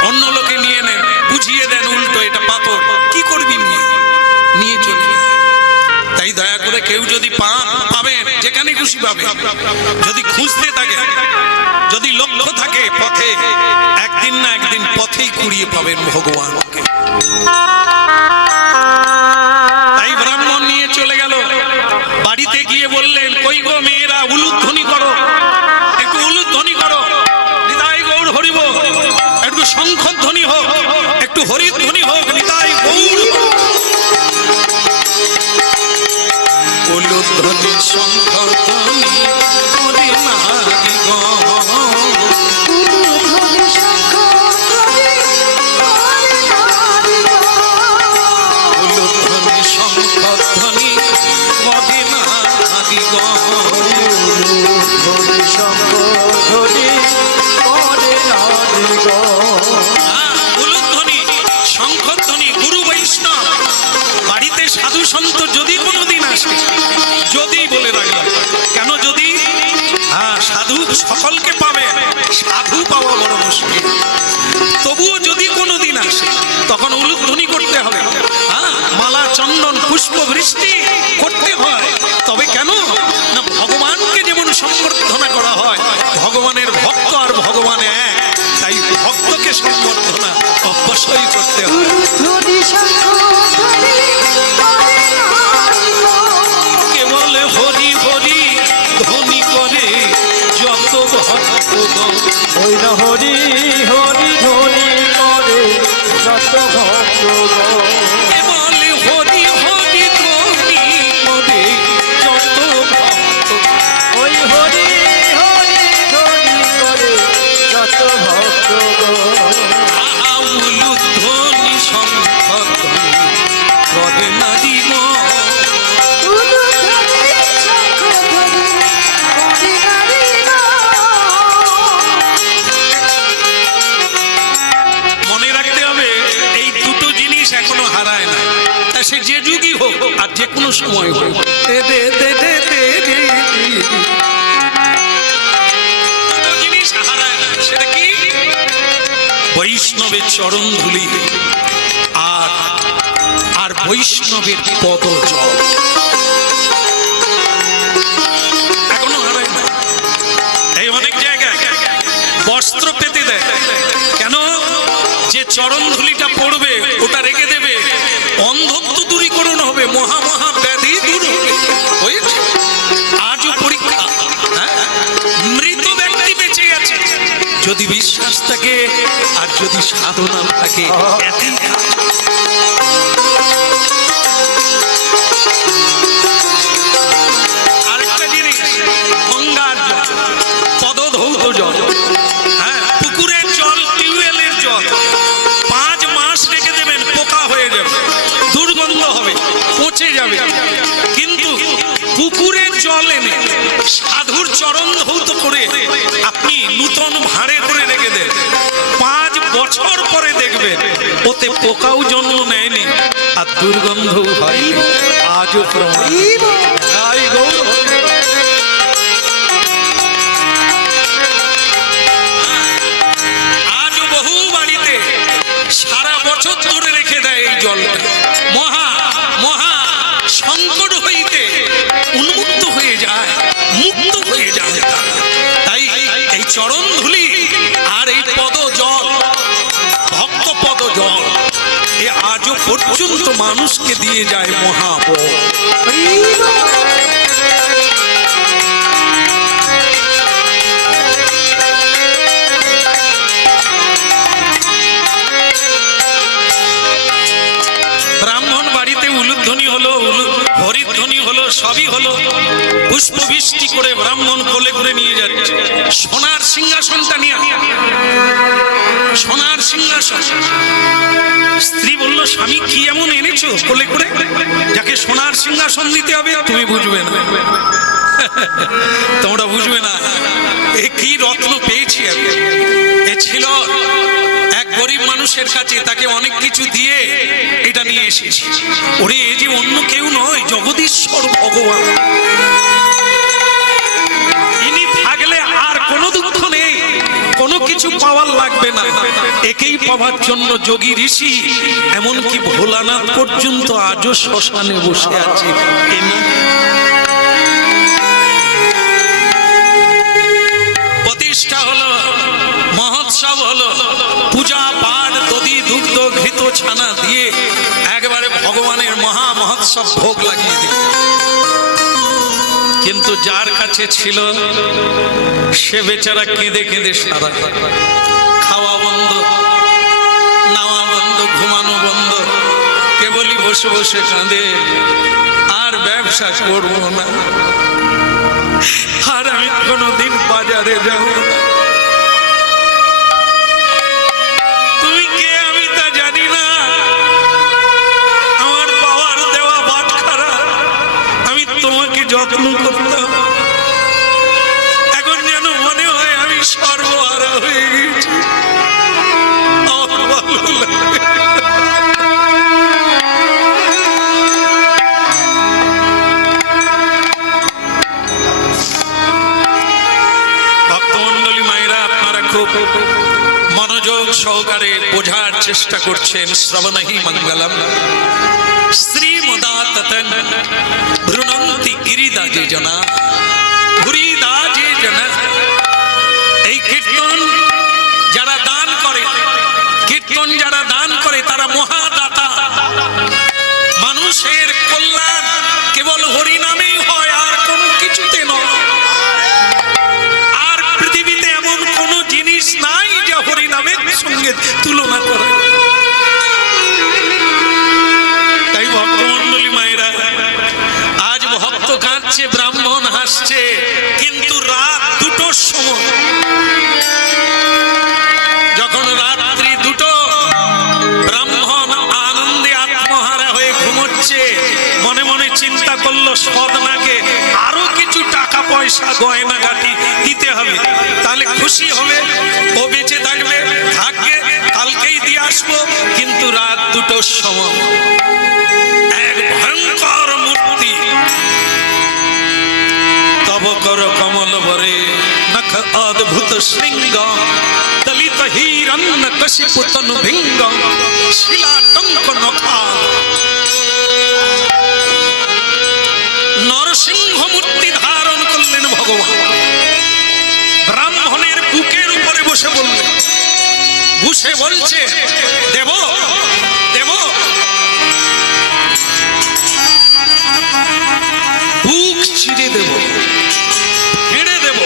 অন্য লোকে নিয়ে নেন, বুঝিয়ে দেন উল্টো এটা পাথর, কি করবি নিয়ে নিয়ে চলে যায়। তাই দয়া করে কেউ যদি পাবেন, যেখানে খুশি পাবে, যদি খুঁজতে থাকে, যদি লক্ষ্য থাকে পথে, একদিন না একদিন পথেই কুড়িয়ে পাবেন ভগবানকে। তাই ব্রাহ্মণ নিয়ে চলে গেল। পাওয়া বড় মুশকিল। তবুও যদি কোনোদিন আসে তখন উলুধ্বনি করতে হবে, হ্যাঁ, মালা চন্দন পুষ্প বৃষ্টি করতে হয়। তবে কেন না, ভগবানকে যেমন সম্বর্ধনা করা হয়, ভগবানের ভক্ত আর ভগবান এক, তাই ভক্তকে সম্বর্ধনা অবশ্যই করতে হয়। কেবল হরি হরি ধ্বনি করে যত ভক্তগণ, ওই না হরি হরি ধ্বনি করে যত ভক্তগণ। কেবল হরি হরি ধ্বনি করে যত ভক্ত, ওই হরি হরি ধ্বনি করে যত ভক্তগণ। উলুধ্বনি সংখ্যধ্বনি করে নারীগণ। মনে রাখতে হবে এই দুটো জিনিস এখনো হারায় না, তা সে যে যুগই হোক আর যে কোনো সময় হোক। দুটো জিনিস হারায় না, সেটা কি? বৈষ্ণবের চরণ ধুলি আর বৈষ্ণবের পদ জল এখনো হারায় না। এই অনেক জায়গায় বস্ত্র পেতে দেয়, কেন? যে চরণ ধুলিটা পড়বে ওটা রেখে দেবে, অন্ধত্ব দূরীকরণ হবে, মহা মহা ব্যাধি দূর হবে। হয়েছে আজও পরীক্ষা, হ্যাঁ, মৃত ব্যক্তি বেঁচে গেছে, যদি বিশ্বাস থাকে আর যদি সাধনা থাকে, এতেই কাজ। আরেকটা জিনিস, গঙ্গার জল, পদধৌত জল, হ্যাঁ, পুকুরের জল, টিউবওয়েলের জল 5 মাস রেখে দেবেন, পোকা হয়ে যাবে, দুর্গন্ধ হবে, পচে যাবে। কিন্তু পুকুরের জল এনে সাধুর চরণ ধৌত করে আপনি নূতন ভাঁড়ে করে রেখে দেন, 5 বছর পরে দেখবেন ওতে পোকাও জন্ম নেয়নি আর দুর্গন্ধও হয়নি। আজও প্রমাণ। তাই গৌর আজও বহু বাড়িতে সারা বছর ধরে রেখে দেয় এই জলটা, মহা মহা সংকট হইতে উন্মুক্ত হয়ে যায়, মুক্ত হয়ে যায়। তাই এই চরণ ধুলি আর এই পদ জল, ভক্ত পদ জল, এ আজও পর্যন্ত মানুষকে দিয়ে যায় মহাবল। ব্রাহ্মণ বাড়িতে উলুধ্বনি হলো, হরিধ্বনি হলো, সবই হলো, পুষ্প বৃষ্টি করে ব্রাহ্মণ কোলে করে নিয়ে যাচ্ছে সোনার সিংহাসনটা নিয়ে। সোনার সিংহাসন। স্ত্রী বলল, স্বামী কি এমন এনেছো কোলে করে যাকে সোনার সিংহাসন দিতে হবে? তুমি বুঝবে না, তোমরা বুঝবে না, এ কি রত্ন পেয়েছি আমি। এ ছিল এক গরিব মানুষের কাছে, তাকে অনেক কিছু দিয়ে এটা নিয়ে এসেছি। ওরে, এ যে অন্য কেউ নয়, জগদীশ্বর ভগবান। ইনি থাকলে আর কোনো দুঃখ নেই, কোনো কিছু পাওয়ার লাগবে না। একেই পাওয়ার জন্য যোগী ঋষি, এমনকি ভোলানাথ পর্যন্ত আজও শ্মশানে বসে আছে। প্রতিষ্ঠা হলো, মহোৎসব হলো, পূজা পাঠ, দধি দুগ্ধ ঘৃত ছানা দিয়ে একবারে ভগবানের মহা মহোৎসব ভোগ লাগিয়ে দিল। কিন্তু যার কাছে ছিল সে বেচারা কেঁদে কেঁদে সারা, খাওয়া বন্ধ, নাওয়া বন্ধ, ঘুমানো বন্ধ, কেবলই বসে বসে কাঁদে, আর ব্যবসা করবো না, আর আমি কোনোদিন বাজারে যাব না। তুমি কে আমি তা জানি না, আমার পাওয়ার দেওয়া বাদ খারাপ, আমি তোমাকে যত্ন করতাম, এখন যেন মনে হয় আমি সর্বহারা হয়ে গেছি। আমার ভালো লাগে। ভক্তমণ্ডলী মায়েরা, আপনারা খুব মনোযোগ সহকারে বোঝার চেষ্টা করছেন। শ্রবণহি মঙ্গলম শ্রীমদাততন ভ্রুণন্তি গিরিদাজে জনা ভুরিদাজে জনা। এই কীর্তন যারা দান করে, কীর্তন যারা দান করে তারা মহাদাতা। মানুষের কল্যাণ কেবল হরিনামেই হয়, আর কোনো কিছুতে নয়। আর পৃথিবীতে এমন কোন জিনিস নাই যা হরিনামের সঙ্গে তুলনা করে। তাই ভক্তমণ্ডলী মায়েরা, আজ ভক্ত কাঁদছে, ব্রাহ্মণ হাসছে, কিন্তু রাত 2টোর সময়, যখন রাত্রি 2টো, ব্রাহ্মণ আনন্দে আত্মহারা হয়ে ঘুমোচ্ছে, মনে মনে চিন্তা করলো সদনাকে আরো কিছু টাকা পয়সা গয়না গাটি দিতে হবে, তাহলে খুশি হবে, ও বেঁচে থাকবে, থাকবে, কালকেই দিয়ে আসবো। কিন্তু রাত 2টোর সময় এক ভয়ঙ্কর মূর্তি, তব কর কমল বরে নখ অদ্ভুত শৃঙ্গ দলিত হিরণ্য কশিপু তনু ভিঙ্গ শিলাটঙ্ক নখা। নরসিংহ মূর্তি ধারণ করলেন ভগবান, ব্রাহ্মণের বুকের উপরে বসে বললেন, বসে বলছে, দেব দেব। বুক ছিঁড়ে দেব, ফেড়ে দেব,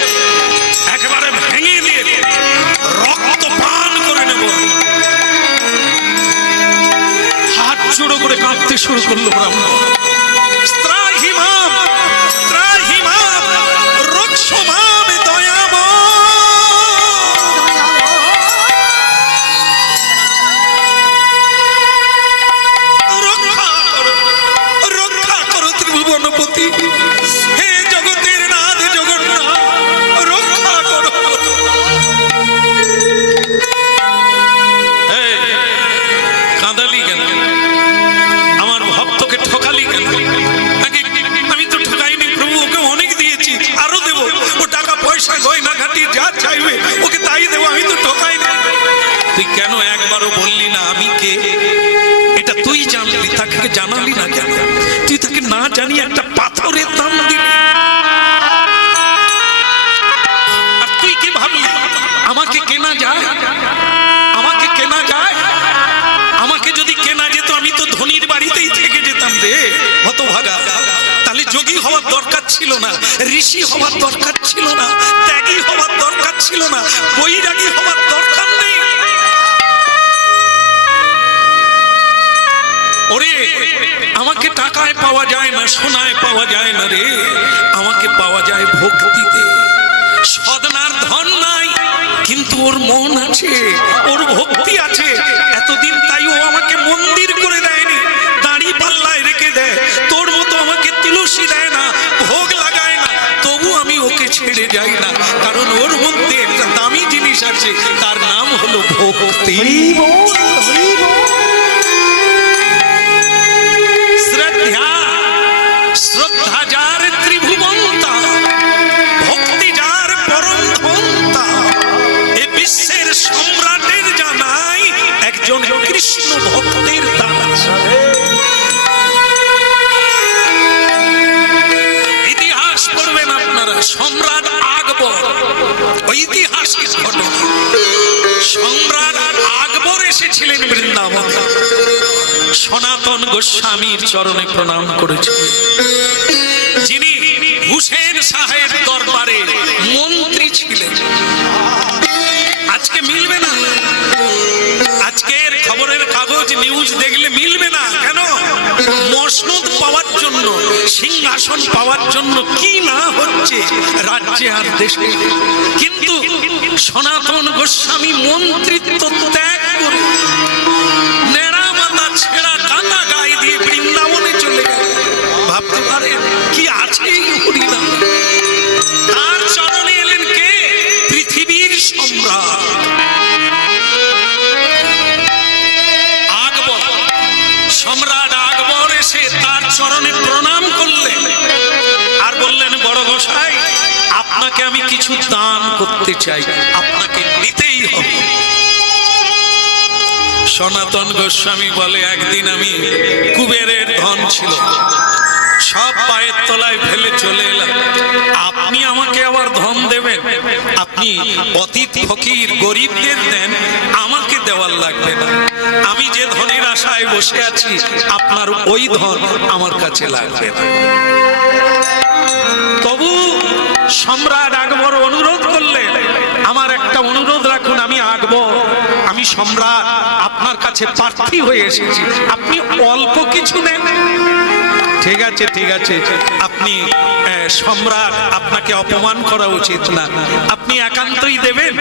একেবারে ভেঙে দিয়ে রক্ত পান করে নেব। হাত জোড়ো করে কাঁদতে শুরু করলো ব্রাহ্মণ। ত্রাহিমাম ত্রাহিমাম রক্ষমাম দয়াময়। রক্ষা করো ত্রিভুবনপতি, হে জগতের নাথ জগন্নাথ, রক্ষা করো। কাঁদালি কেন? আমার ভক্তকে ঠকালি কেন? আমি তো ঠকাইনি প্রভু, ওকে অনেক দিয়েছি, আরো দেব, ও টাকা পয়সা গয়না ঘাটি যা চাইবে ওকে তাই দেবো, আমি তো ঠকাইনি। তুই কেন একবারও বললি না আমি কে? এটা তুই জানলি, তাকে জানালি না কেন? তুই তাকে না জানিয়ে একটা পাথরের দাম দিলি। আর তুই কি ভাবলি আমাকে কেনা যায়? আমাকে কেনা যায়? আমাকে যদি কেনা যেত আমি তো ধনীর বাড়িতেই থেকে যেতাম রে হতভাগা। তাহলে যোগী হওয়ার দরকার ছিল না, ঋষি হওয়ার দরকার ছিল না, ত্যাগী হওয়ার দরকার ছিল না, বৈরাগী হওয়ার দরকার নেই। ওরে, আমাকে টাকায় পাওয়া যায় না, সোনায় পাওয়া যায় না রে, আমাকে পাওয়া যায় ভক্তিতে। সদনার ধন নাই, কিন্তু ওর মন আছে, ওর ভক্তি আছে। এতদিন তাই ও আমাকে মন্দির করে দেয়নি, দাড়ি পাল্লায় রেখে দেয়, তোর মতো আমাকে তুলসী দেয় না, ভোগ লাগায় না, তবু আমি ওকে ছেড়ে যাই না, কারণ ওর মধ্যে একটা দামি জিনিস আছে, তার নাম হলো ভক্তি। শ্রদ্ধা, শ্রদ্ধা যার ত্রিভুবন্তা, ভক্তি যার পরম ধন্তা, এ বিশ্বের সম্রাটের জানাই একজন কৃষ্ণ ভক্তের দান। ইতিহাস পড়বেন আপনারা, সম্রাট আকবর, ঐতিহাসিক ঘটনা। সম্রাট আকবর এসেছিলেন বৃন্দাবনে, সনাতন গোস্বামীর চরণে প্রণাম করেছিলেন, যিনি হুসেন সাহেব দরবারে মন্ত্রী ছিলেন। আজকে মিলবে না, আজকের খবরের কাগজ নিউজ দেখলে মিলবে না। কেন? মসনদ পাওয়ার জন্য, সিংহাসন পাওয়ার জন্য কি না হচ্ছে রাজ্যে আর দেশে। কিন্তু সনাতন গোস্বামী মন্ত্রিত্ব ত্যাগ করে নেড়া মাথা ছেঁড়া কাঁদা গায়ে দিয়ে বৃন্দাবনে চলে গেল। ভাবতে পারে কি আছে এই হরিনাম? তার চরণে এলেন কে? পৃথিবীর সম্রাট আকবর। সম্রাট আকবর এসে তার চরণে প্রণাম করলেন আর বললেন, বড় গোসাই, আপনাকে আমি কিছু দান করতে চাই, আপনাকে নিতে সনাতন গোস্বামী বলে, একদিন আমি কুবেরের ধন ছিল, সব পায়ের তলায় ফেলে চলে এলাম। আপনি আমাকে আবার ধন দেবেন? আপনি অতীত ফকির গরিবদের দেন, আমাকে দেওয়ার লাগবে না। আমি যে ধনের আশায় বসে আছি, আপনার ওই ধন আমার কাছে লাগবে না। তবু সম্রাট আকবর অনুরোধ করলে, আমার একটা অনুরোধ রাখুন, আমি আকবর, আমি সম্রাট, আপনার কাছে প্রার্থী হয়ে এসেছি, আপনি অল্প কিছু নেন। ঠিক আছে, ঠিক আছে, আপনি সম্রাট, আপনাকে অপমান করা উচিত না, আপনি একান্তই দেবেন।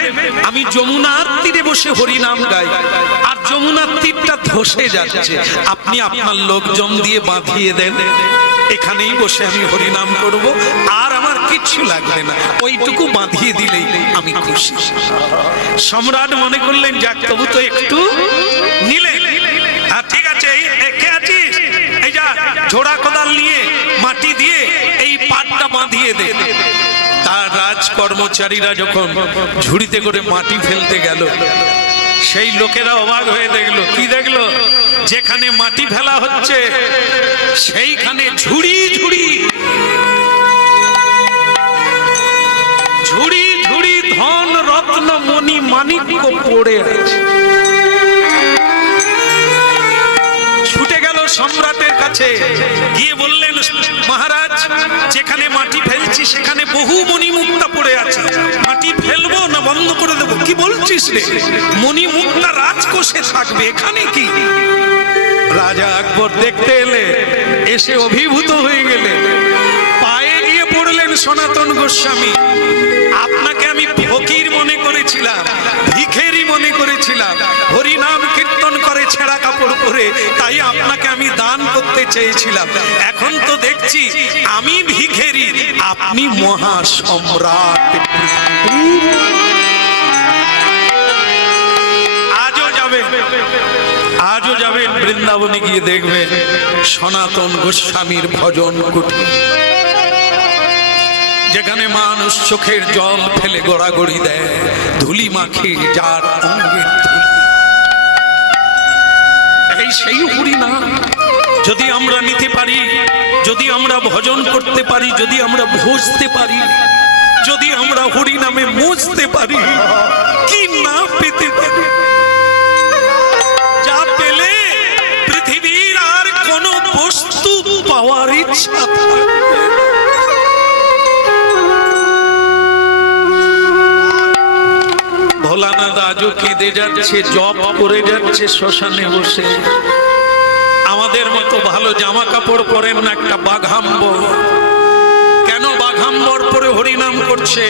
আমি যমুনার তীরে বসে হরিনাম গাই, আর যমুনার তীরটা ধসে যাচ্ছে, আপনি আপনার লোকজন দিয়ে বাঁধিয়ে দেন, এখানেই বসে আমি হরিনাম করব, আর আমার কিচ্ছু লাগবে না, ওইটুকু বাঁধিয়ে দিলেই আমি খুশি। সম্রাট মনে করলেন, যাক তবু তো একটু নিলে। আর ঠিক আছে, কে আছিস, এই যা ঝোড়া কোদাল নিয়ে মাটি দিয়ে এই পাটটা বাঁধিয়ে দে। তার রাজ কর্মচারীরা যখন ঝুড়িতে করে মাটি ফেলতে গেল, সেই লোকেরা অবাক হয়ে দেখলো, কি দেখলো, যেখানে মাটি ফেলা হচ্ছে সেইখানে ঝুড়ি ঝুড়ি ঝুড়ি ঝুড়ি ধন রত্ন মণি মাণিক্য পড়ে আছে। ছুটে গেল সম্রাটের কাছে, গিয়ে বললেন, মহারাজ, যেখানে মাটি ফেলছি সেখানে বহু মণিমুক্তা পড়ে আছে, মাটি ফেলবো না বন্ধ করে দেবো? কি বলছিস রে, মণিমুক্তা রাজকোষে থাকবে, এখানে কি? রাজা আকবর দেখতে এলে, এসে অভিভূত হয়ে গেলেন, পায়ে গিয়ে পড়লেন সনাতন গোস্বামী, আপনাকে আমি ফকির মনে করেছিলাম, ভিখেরি মনে করেছিলাম, হরিনাম কীর্তন করে ছেঁড়া কাপড় পরে, তাই আপনাকে আমি দান করতে চেয়েছিলাম, এখন তো দেখছি আমি ভিখেরি, আপনি মহা সম্রাট। আজও যাবেন বৃন্দাবনে, গিয়ে দেখবেন সনাতন গোস্বামীর ভজন কুটির, যেখানে মানুষ চোখের জল ফেলে গড়াগড়ি দেয়, ধুলি মাখে যার অঙ্গের ধুলি। এই সেই হরিনাম যদি আমরা নিতে পারি, যদি আমরা ভজন করতে পারি, যদি আমরা ভজতে পারি, যদি আমরা হরিনামে মজতে পারি, কি না পেতে পারি? যা পেলে পৃথিবীর আর কোন বস্তু পাওয়ার ইচ্ছা থাকবে। ভোলানাথ আজও কেঁদে যাচ্ছে, জপ করে যাচ্ছে শ্মশানে বসে। আমাদের মতো ভালো জামা কাপড় পরেন না, একটা বাঘাম্বর। কেন বাঘাম্বর পরে হরিনাম করছে?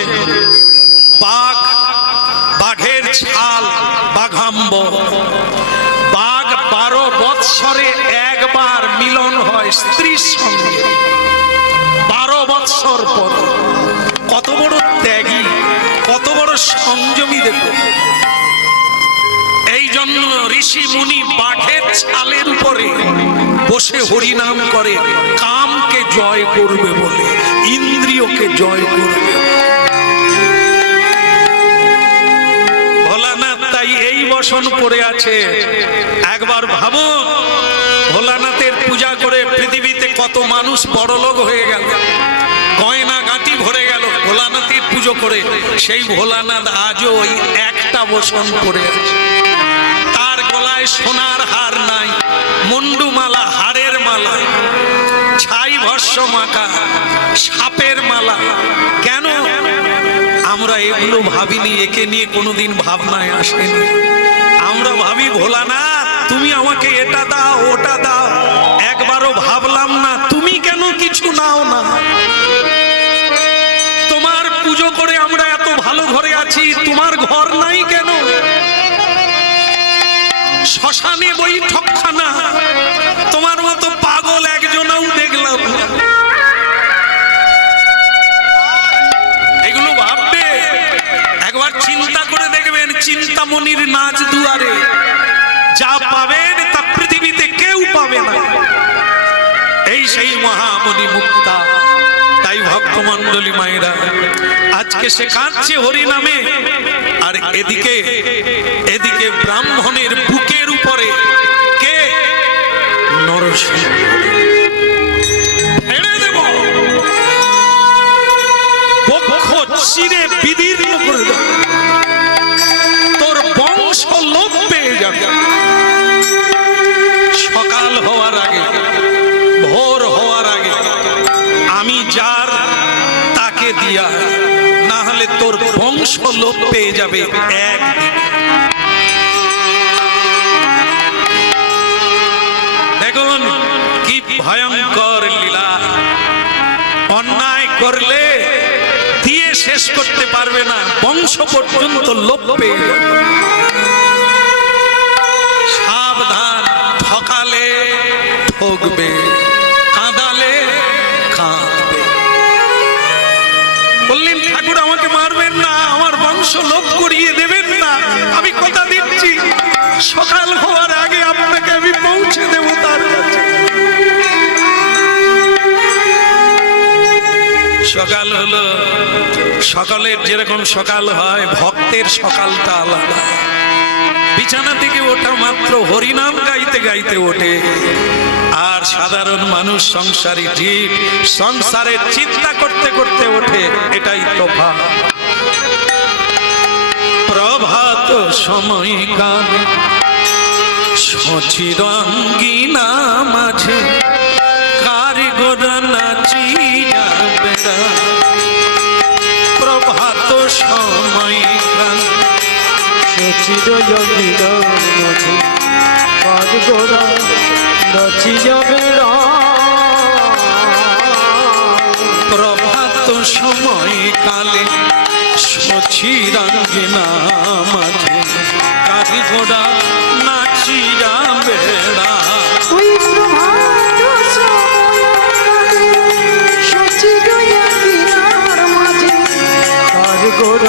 বাঘ, বাঘের ছাল বাঘাম্বর। বাঘ 12 বৎসরে একবার মিলন হয় স্ত্রীর সঙ্গে, 12 বৎসর পর। কত বড় ত্যাগী, কত বড় সংযমী দেখো। এই জন্য ঋষি মুনি বাঘের ছালের উপরে বসে হরিনাম করে, কামকে জয় করবে বলে, ইন্দ্রিয়কে জয় করবে। ভোলানাথ তাই এই বসন পড়ে আছে। একবার ভাবুন, ভোলানাথের পূজা করে পৃথিবীতে কত মানুষ বড়লোক হয়ে গেল, গয়না গাঁটি ভরে গেল ভোলানাথের পুজো করে। সেই ভোলানাথ আজও ওই একটা বসন পড়ে আছে। তার গলায় সোনার হার নাই, মুন্ডুমালা, হাড়ের মালা, ছাই ভস্য মাখা, সাপের মালা। কেন আমরা এগুলো ভাবিনি? একে নিয়ে কোনোদিন ভাবনায় আসেনি। আমরা ভাবি, ভোলানাথ তুমি আমাকে এটা দাও, ওটা দাও। একবারও ভাবলাম না তুমি কেন কিছু নাও না? তোমার পুজো করে আমরা এত ভালো ঘরে আছি, তোমার ঘর নাই কেন? শ্মশানে বৈঠকখানা, তোমার মতো পাগল একজনও দেখলাম। এগুলো ভাববে, একবার চিন্তা করে দেখবেন। চিন্তামণির নাচ দুয়ারে যা পাবেন তা পৃথিবীতে কেউ পাবে না। এই সেই মহামণি মুক্তা। তাই ভক্তমণ্ডলী মায়েরা, আজকে সে কাঁদছে হরিনামে, আর এদিকে ব্রাহ্মণের বুকের উপর পড়ে কে? নরসিংহ। ফেড়ে দেব, বক্ষ চিরে বিদীর্ণ করে দেব, তোর বংশ লোপ পেয়ে যাবে। সকাল হওয়ার আগে, ভোর হওয়ার আগে আমি যার তাকে দিয়া, না হলে তোর বংশ লোপ পেয়ে যাবে একদিন। দেখুন কি ভয়ঙ্কর লীলা। অন্যায় করলে দিয়ে শেষ করতে পারবে না, বংশ পর্যন্ত লোপ পেয়ে যাবে। সাবধান, ঠকালে ঠকবে, কাঁদালে কাঁদবে। বললেন ঠাকুর আমাকে মারবেন না, আমার বংশ লোপ করিয়ে দেবেন না, আমি কথা দিচ্ছি সকাল হওয়ার আগে আপনাকে আমি পৌঁছে দেব তার কাছে। সকাল হলো, সকালের যেরকম সকাল হয়, ভক্তের সকালটা আলাদা। বিছানা থেকে ওঠা মাত্র হরিনাম গাইতে গাইতে ওঠে, আর সাধারণ মানুষ সংসারী জীব সংসারের চিন্তা করতে করতে ওঠে, এটাই তফাৎ। প্রভাত সময় কালে সচির অঙ্গিনা মাঝে কারিগর নাচিয়া বেড়া। প্রভাত সময় কালে সচির অঙ্গিনার মাঝে কারিগর নাচিয়া বেড়া। প্রভাত সময় কালে সচিরাঙ্গিনা মাঝে কারিগরা নাচিয়া বেড়া। ওই প্রভাত সময়ে সচির অঙ্গিনার মাঝে কারিগর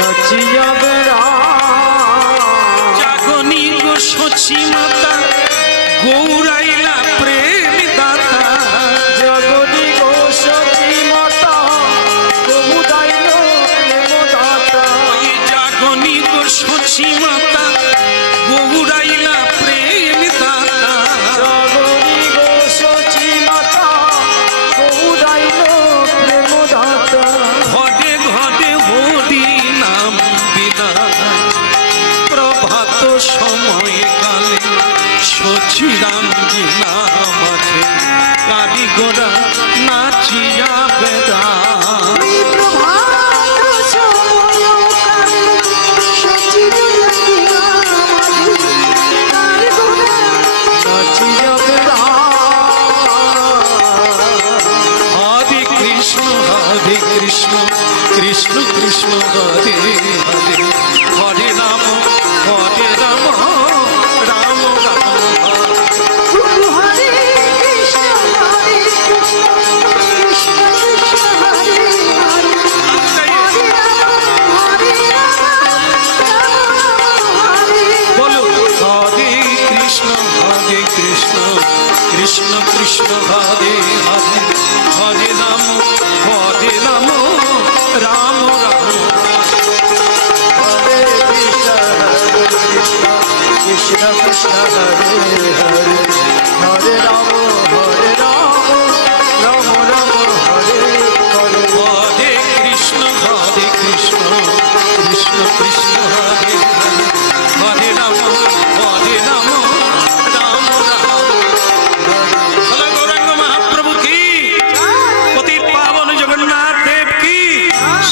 নাচিয়া বেড়া। জাগনি গো সচি মাতা গৌরাইলা প্রেম দাতা। জগনি গো সচি মাতা বহুদাইল প্রেম দাতা। ওই জাগনি গো সচি মাতা গৌরাইলা প্রেম দাতা। জগনি গো সচি মাতা বহুদাইল প্রেম দাতা। ঘটে ঘটে হরি নাম বিনা। প্রভাত সময় কালে সচিরাঙ্গিনা মাঝে কারিগরা নাচিয়া বেড়া। ওই প্রভাত সময়ে সচির অঙ্গিনার মাঝে কারিগর নাচিয়া বেড়া। হরে কৃষ্ণ কৃষ্ণ কৃষ্ণ হরে হরে, হরে রাম রাম রাম হরে। গুরু হরে কৃষ্ণ কৃষ্ণ কৃষ্ণ হরে হরে, হরে রাম হরে। বলুন হরে কৃষ্ণ কৃষ্ণ কৃষ্ণ হরে হরে, হরে রাম রাম রাম। হরে কৃষ্ণ কৃষ্ণ কৃষ্ণ হরে হরে, হরে রাম রাম রাম হরে হরে। হরে কৃষ্ণ কৃষ্ণ কৃষ্ণ হরে হরে, হরে রাম রাম রাম। বলো গৌরাঙ্গ মহাপ্রভু কি, পতিত পাবন জগন্নাথ দেব কি,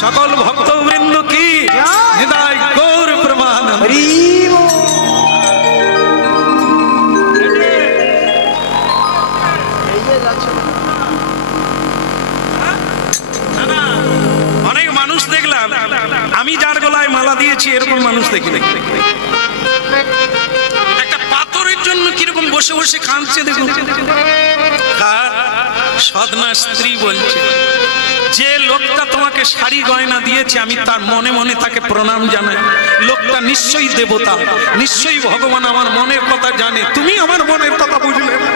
সকল ভক্তবৃন্দ কি, হৃদয় গৌর প্রমানন্দ। অনেক মানুষ দেখলাম, আমি যার গলায় মালা দিয়েছি এরকম মানুষ দেখি। একটা পাথরের জন্য কিরকম বসে বসে কাঁদছে দেখুন। সদনা স্ত্রী বলছে, যে লোকটা তোমাকে শাড়ি গয়না দিয়েছে আমি তার মনে মনে তাকে প্রণাম জানাই। লোকটা নিশ্চয়ই দেবতা, নিশ্চয়ই ভগবান আমার মনের কথা জানে, তুমি আমার মনের কথা বুঝলে না।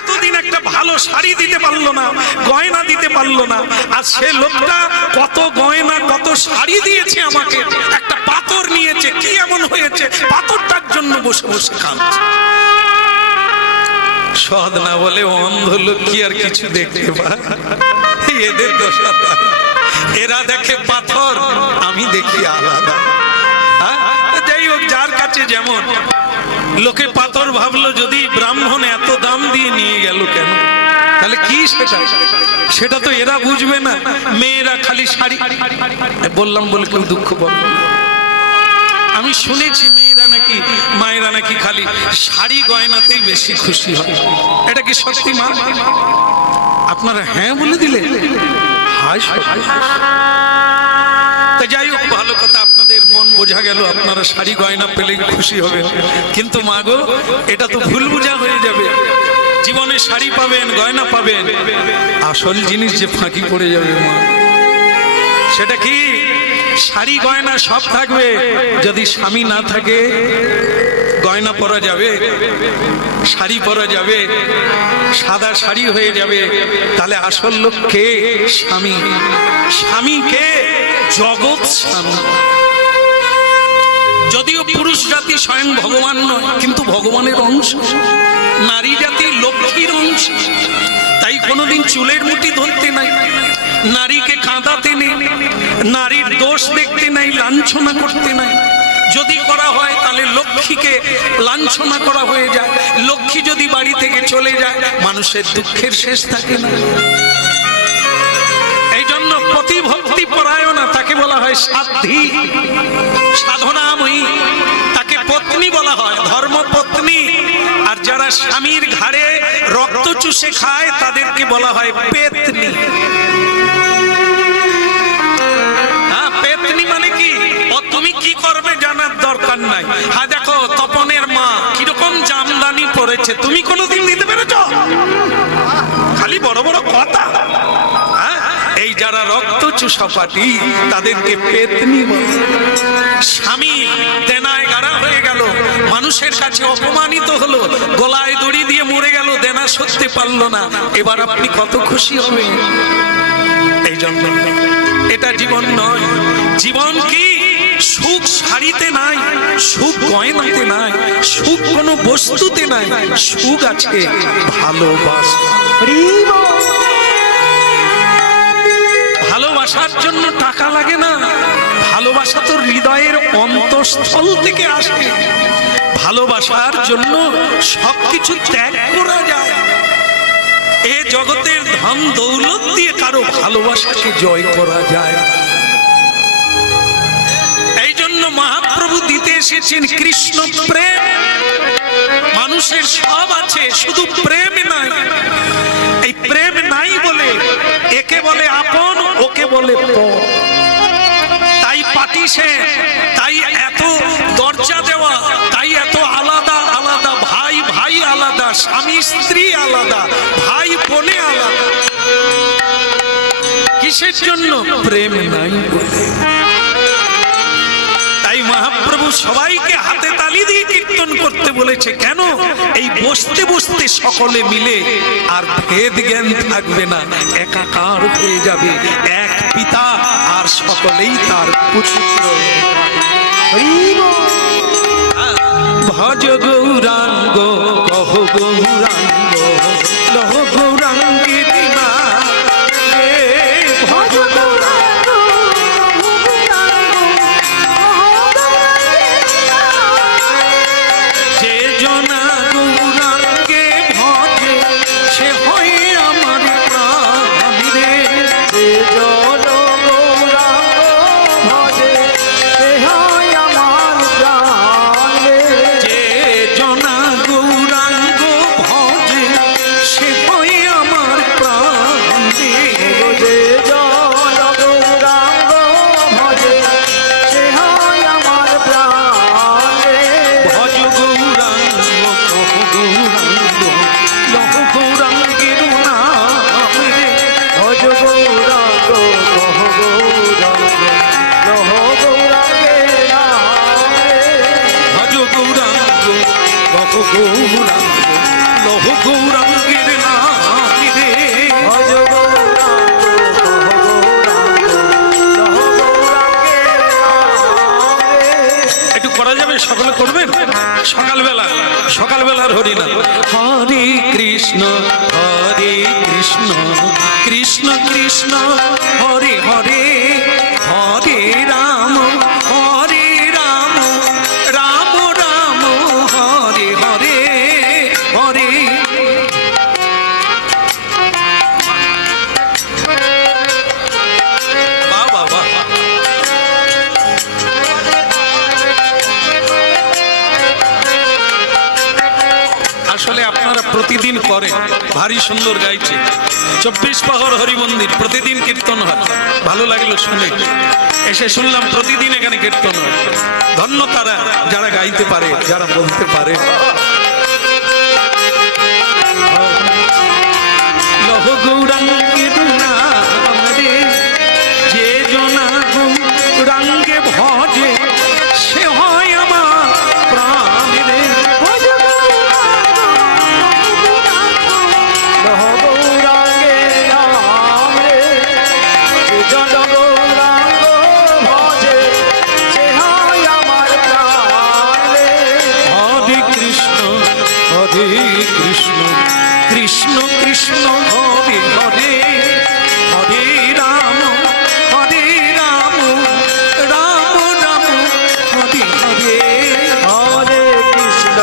এতদিন একটা ভালো শাড়ি দিতে পারলো না, গয়না দিতে পারলো না, আর সে লোকটা কত গয়না কত শাড়ি দিয়েছে আমাকে, একটা পাথর নিয়ে গেছে, কি এমন হয়েছে, পাথরটার জন্য বসে বসে কাঁদছে। সদ না বলে অন্ধ লোক কি আর কিছু দেখতে পায়? এদের দশা তাই। এরা দেখে পাথর, আমি দেখি আলাদা। হ্যাঁ? যাই হোক, যার কাছে যেমন। লোকে পাথর ভাবলো, যদি ব্রাহ্মণ এত দাম দিয়ে নিয়ে গেল কেন, তাহলে কি সেটা? সেটা তো এরা বুঝবে না। মেয়েরা খালি শাড়ি, বললাম বলে কেউ দুঃখ পাবে না। আমি শুনেছি মেয়েরা নাকি, মায়েরা নাকি খালি শাড়ি গয়নাতেই বেশি খুশি হয়। এটা কি সত্যি মা? আপনারা হ্যাঁ বলে দিলে। হায় সত্যি। তা যাই হোক, ভালো কথা, আপনাদের মন বোঝা গেল, আপনারা শাড়ি গয়না পেলে খুশি হবে। কিন্তু মা গো, এটা তো ভুল বোঝা হয়ে যাবে। জীবনে শাড়ি পাবেন, গয়না পাবেন, আসল জিনিস যে ফাঁকি পড়ে যাবে মা। সেটা কি? শাড়ি গয়না সব থাকবে, যদি স্বামী না থাকে গয়না পরা যাবে, শাড়ি পরা যাবে, সাদা শাড়ি হয়ে যাবে, তাহলে আসল লোক কে? স্বামী। স্বামী কে? জগৎ স্বামী। যদিও পুরুষ জাতি স্বয়ং ভগবান নয়, কিন্তু ভগবানের অংশ। নারী জাতি লক্ষ্মীর অংশ। তাই কোনোদিন চুলের মুঠি ধরতে নাই, নারীকে কাঁদাতে নেই, নারীর দোষ দেখতে নাই, লাঞ্ছনা করতে নাই। যদি করা হয় তাহলে লক্ষ্মীকে লাঞ্ছনা করা হয়ে যায়। লক্ষ্মী যদি বাড়ি থেকে চলে যায়, মানুষের দুঃখের শেষ থাকে না। এই জন্য প্রতিভক্তি পরায়ণা, তাকে বলা হয় সাধ্বী, সাধনাময়ী, তাকে পত্নী বলা হয়, ধর্মপত্নী। আর যারা স্বামীর ঘাড়ে রক্ত চুষে খায়, তাদেরকে বলা হয় পেতনি। হ্যাঁ, পেতনি মানে কি? ও তুমি কি করবে জানার দরকার নাই। হ্যাঁ, দেখো তপনের মা কিরকম জামদানি পরেছে, তুমি কোনোদিন নিতে পেরেছ? খালি বড় বড় কথা। এই যারা রক্ত চুষাপাটি, তাদেরকে পেতনি বলে। স্বামী দেনায় গাড়া হয়ে গেল, মানুষের কাছে অপমানিত হলো, গলায় দড়ি দিয়ে মরে গেল, দেনা সরতে পারলো না, এবার আপনি কত খুশি হবেন? এই জন্য এটা জীবন নয়। জীবন কি? সুখ শাড়িতে নাই, সুখ গয়নাতে নাই, সুখ কোনো বস্তুতে নাই, সুখ আছে ভালোবাসা। ভালোবাসার জন্য টাকা লাগে না, ভালোবাসা তো হৃদয়ের অন্তঃস্থল থেকে আসে। ভালোবাসার জন্য সবকিছু ত্যাগ করা যায়। এ জগতের ধন দৌলত দিয়ে কারো ভালোবাসাকে জয় করা যায়। এই জন্য মহাপ্রভু দিতে এসেছেন কৃষ্ণ প্রেম। মানুষের সব আছে, শুধু প্রেম নাই। এই প্রেম নাই বলে একে বলে আপন, ওকে বলে পর। তাই পাটিছে, তাই এত দরজা দেওয়া, তাই এত আলাদা আলাদা, ভাই ভাই আলাদা, স্বামী স্ত্রী আলাদা, ভাই বোনে আলাদা। কিসের জন্য? প্রেম নাই বলে। তাই মহাপ্রভু সবাইকে হাতে তালি দিয়ে কীর্তন করতে বলেছে। কেন? এই বসতে বসতে সকলে মিলে আর ভেদ জ্ঞান থাকবে না, একাকার হয়ে যাবে, এক পিতা আর সকলেই তার পুত্র। ভজ গৌরাঙ্গ কহ গৌরাঙ্গ লহ গৌরাঙ্গের মা, ভজ গৌরাঙ্গ যে জনা গৌরাঙ্গে ভজে সে হয় আমার প্রাণ রে। যে জন গৌরাঙ্গ ভজে সে হয় আমার প্রাণ রে। যে জনা গৌরাঙ্গ ভজে সে হয় আমার প্রাণ রে। যে জন গৌরাঙ্গ ভজে সে হয় আমার প্রাণ রে। ভজ গৌরাঙ্গ কহ গৌরাঙ্গ লহ গৌরাঙ্গের নাম রে। ভজ গৌরাঙ্গ কহ গৌরাঙ্গ লহ গৌরাঙ্গের নাম রে। ভজ গৌরাঙ্গ কহ গৌরাঙ্গ লহ গৌরাঙ্গের নাম রে। ভজ গৌরাঙ্গ কহ গৌরাঙ্গ লহ গৌরাঙ্গের নাম রে। হয় সকলে করবেন সকালবেলার হরিনাম। হরে কৃষ্ণ কৃষ্ণ কৃষ্ণ হরে হরে, হরে রাম রাম রাম হরে হরে হরে। বাহ বাহ বাহ। আসলে আপনারা প্রতিদিন করেন, ভারী সুন্দর গাইছে। 24 প্রহর হরি মন্দির প্রতিদিন কীর্তন হয়, ভালো লাগলো শুনে। এসে শুনলাম প্রতিদিন এখানে কীর্তন হয়। ধন্য তারা যারা গাইতে পারে, যারা বলতে পারে। লহ গৌরাঙ্গের নাম রে, যে জনা গৌরাঙ্গে ভজে, সে হয় আমার প্রাণ রে। লহ গৌরাঙ্গে নাম রে, যে জন গৌরাঙ্গ ভজে, সে হয় আমার প্রাণ রে। হরে কৃষ্ণ কৃষ্ণ কৃষ্ণ হরে হরে, হরে রাম রাম রাম হরে হরে। হরে কৃষ্ণ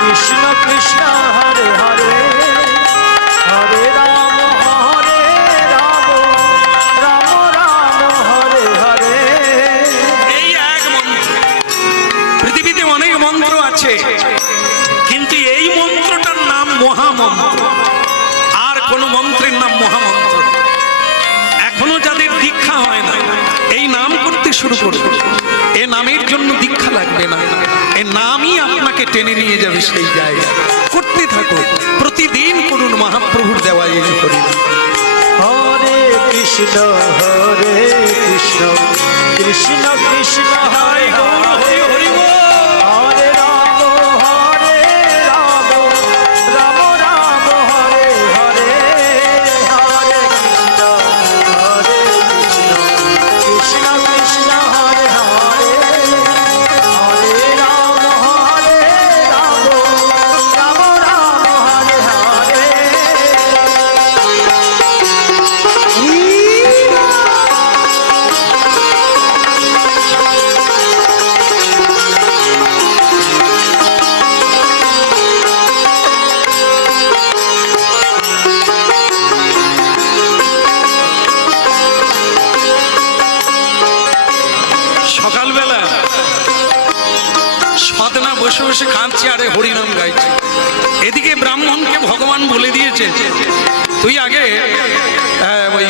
কৃষ্ণ কৃষ্ণ হরে হরে, হরে রাম রাম রাম হরে হরে। এই এক মন্ত্র। পৃথিবীতে অনেক মন্ত্র আছে, কিন্তু এই মন্ত্রটার নাম মহামন্ত্র। আর কোন মন্ত্রের নাম মহামন্ত্র না। এখনো যাদের দীক্ষা হয় না, এই নাম করতে শুরু করবে, এ নামের জন্য দীক্ষা লাগবে না। এ নামই আপনাকে টেনে নিয়ে যাবে সেই জায়গায়। করতে থাকো, প্রতিদিন করুন মহাপ্রভুর দেওয়া এই হরিনাম। হরে কৃষ্ণ কৃষ্ণ কৃষ্ণ হরে হরে, হরি বল। হরে রাম রাম রাম হরে হরে। হরে কৃষ্ণ কৃষ্ণ কৃষ্ণ হরে হরে, হরে রাম রাম রাম হরে হরে। সকালবেলা সদনা বসে বসে কাঁদছে আরে হরিনাম গাইছে। এদিকে ব্রাহ্মণকে ভগবান বলে দিয়েছে, তুই আগে ওই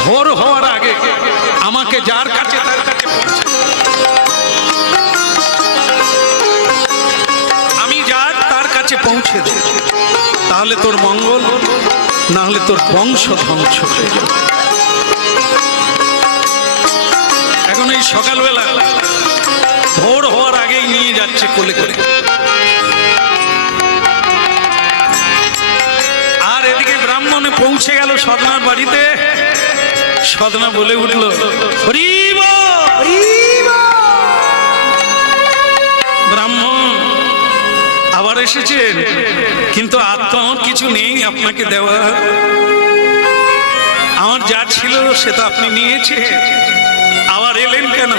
ভোর হওয়ার আগে আমাকে যার কাছে তার কাছে পৌঁছে। আমি যার তার কাছে পৌঁছে দে, তাহলে তোর মঙ্গল, না হলে তোর বংশ ধ্বংস হয়ে যাবে। এখন এই সকালবেলা ভোর হওয়ার আগেই নিয়ে যাচ্ছে কোলে করে। আর এদিকে ব্রাহ্মণে পৌঁছে গেল সদনার বাড়িতে। সদনা বলে উঠল, হরি বল। ব্রাহ্মণ আবার এসেছেন, কিন্তু আর তো আমার কিছু নেই আপনাকে দেওয়া। আমার যা ছিল সে তো আপনি নিয়েছে, আবার এলেন কেন?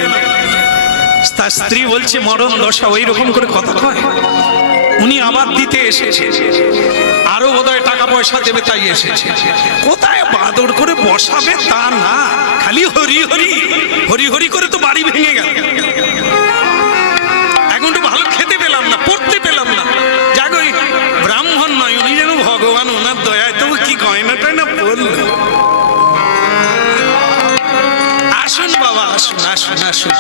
তার স্ত্রী বলছে মরণ দশা, ওই রকম করে কথা কয়। উনি আবার দিতে এসেছে, আরো বোধহয় টাকা পয়সা দেবে তাই এসেছে। কোথায় বাদর করে বসাবে তা না, খালি হরি হরি হরি হরি করে তো বাড়ি ভেঙে গেল। এখন তো ভালো খেতে পেলাম না, পড়তে পেলাম না। যাক ওই ব্রাহ্মণ নয়, উনি যেন ভগবান, ওনার দয়ায় তবু কি গয়না টয়না পড়ল। আসুন বাবা, আসুন আসুন আসুন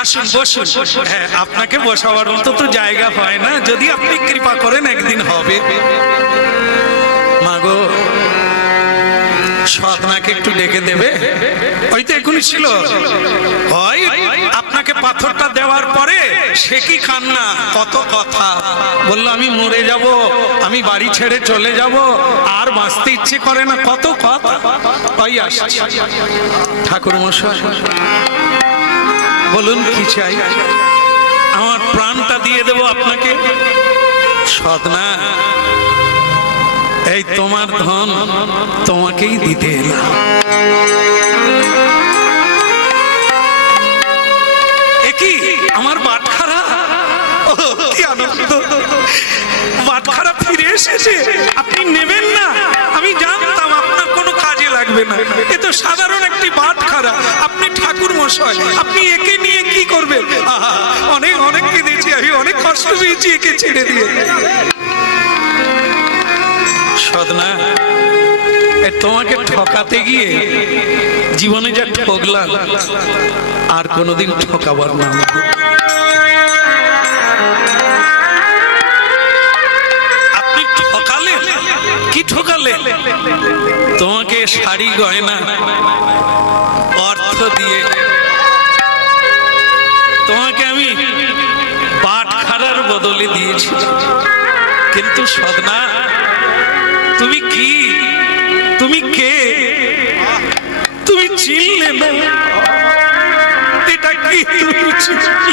আসুন, বসুন। হ্যাঁ, আপনাকে বসাবার মতো তো জায়গা হয় না, যদি আপনি কৃপা করেন একদিন হবে। মাগো, সদনাকে একটু ডেকে দেবে? ওই তো এখনই ছিল। হয় আপনাকে পাথরটা দেওয়ার পরে সে কি কান্না, কত কথা বললো, আমি মরে যাব, আমি বাড়ি ছেড়ে চলে যাব, আর বাঁচতে ইচ্ছে করে না, কত কথা। ওই আসছে ঠাকুর মশাই। বলুন কি চাই? আমার প্রাণটা দিয়ে দেব আপনাকে। সদনা, এই তোমার ধন তোমাকেই দিতে এলাম। কি আমার বাটখারা, কি আনন্দ! বাটখারা ফিরে এসেছে। আপনি নেবেন না? আমি জানতাম আপনার কোনো কাজে লাগবে না। এ তো সাধারণ একটি বাটখারা। আপনি ঠাকুর মশাই, আপনি একে নিয়ে কি করবেন? অনেক অনেক কেঁদেছি আমি, অনেক কষ্ট পেয়েছি একে ছেড়ে দিয়ে। সদনা, তোমাকে ঠকাতে গিয়ে জীবনে যা ঠকলাম, আর কোনোদিন ঠকাবার না। আপনি ঠকালেন, কি ঠকালেন? তোমাকে শাড়ি গয়না অর্থ দিয়ে তোমাকে আমি বাটখারার বদলে দিয়েছি। কিন্তু সদনা, তুমি কি, তুমি কে? তুমি চিনলে না? এটা কি তুমি চিনলে?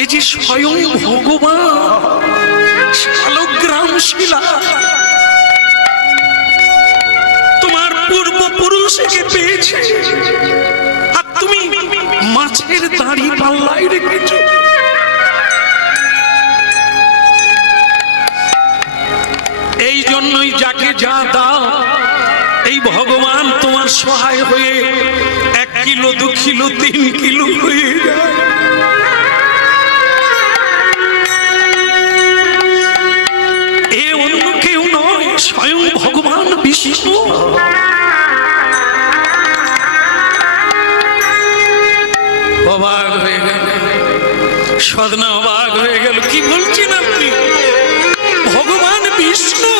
এই যে স্বয়ং ভগবান শালগ্রাম শিলা, তোমার পূর্বপুরুষকে পেয়েছে, আর তুমি মাছের দাড়ি পাল্লায় রেখেছো। এই জন্যই যাকে যা দাও, এই ভগবান তোমার সহায় হয়ে 1 কিলো 2 কিলো 3 কিলো হয়ে যায়। এ অন্য কেউ নয়, স্বয়ং ভগবান বিষ্ণু। অবাক হয়ে গেল সদনা, অবাক হয়ে গেল। কি বলছেন আপনি? ভগবান বিষ্ণু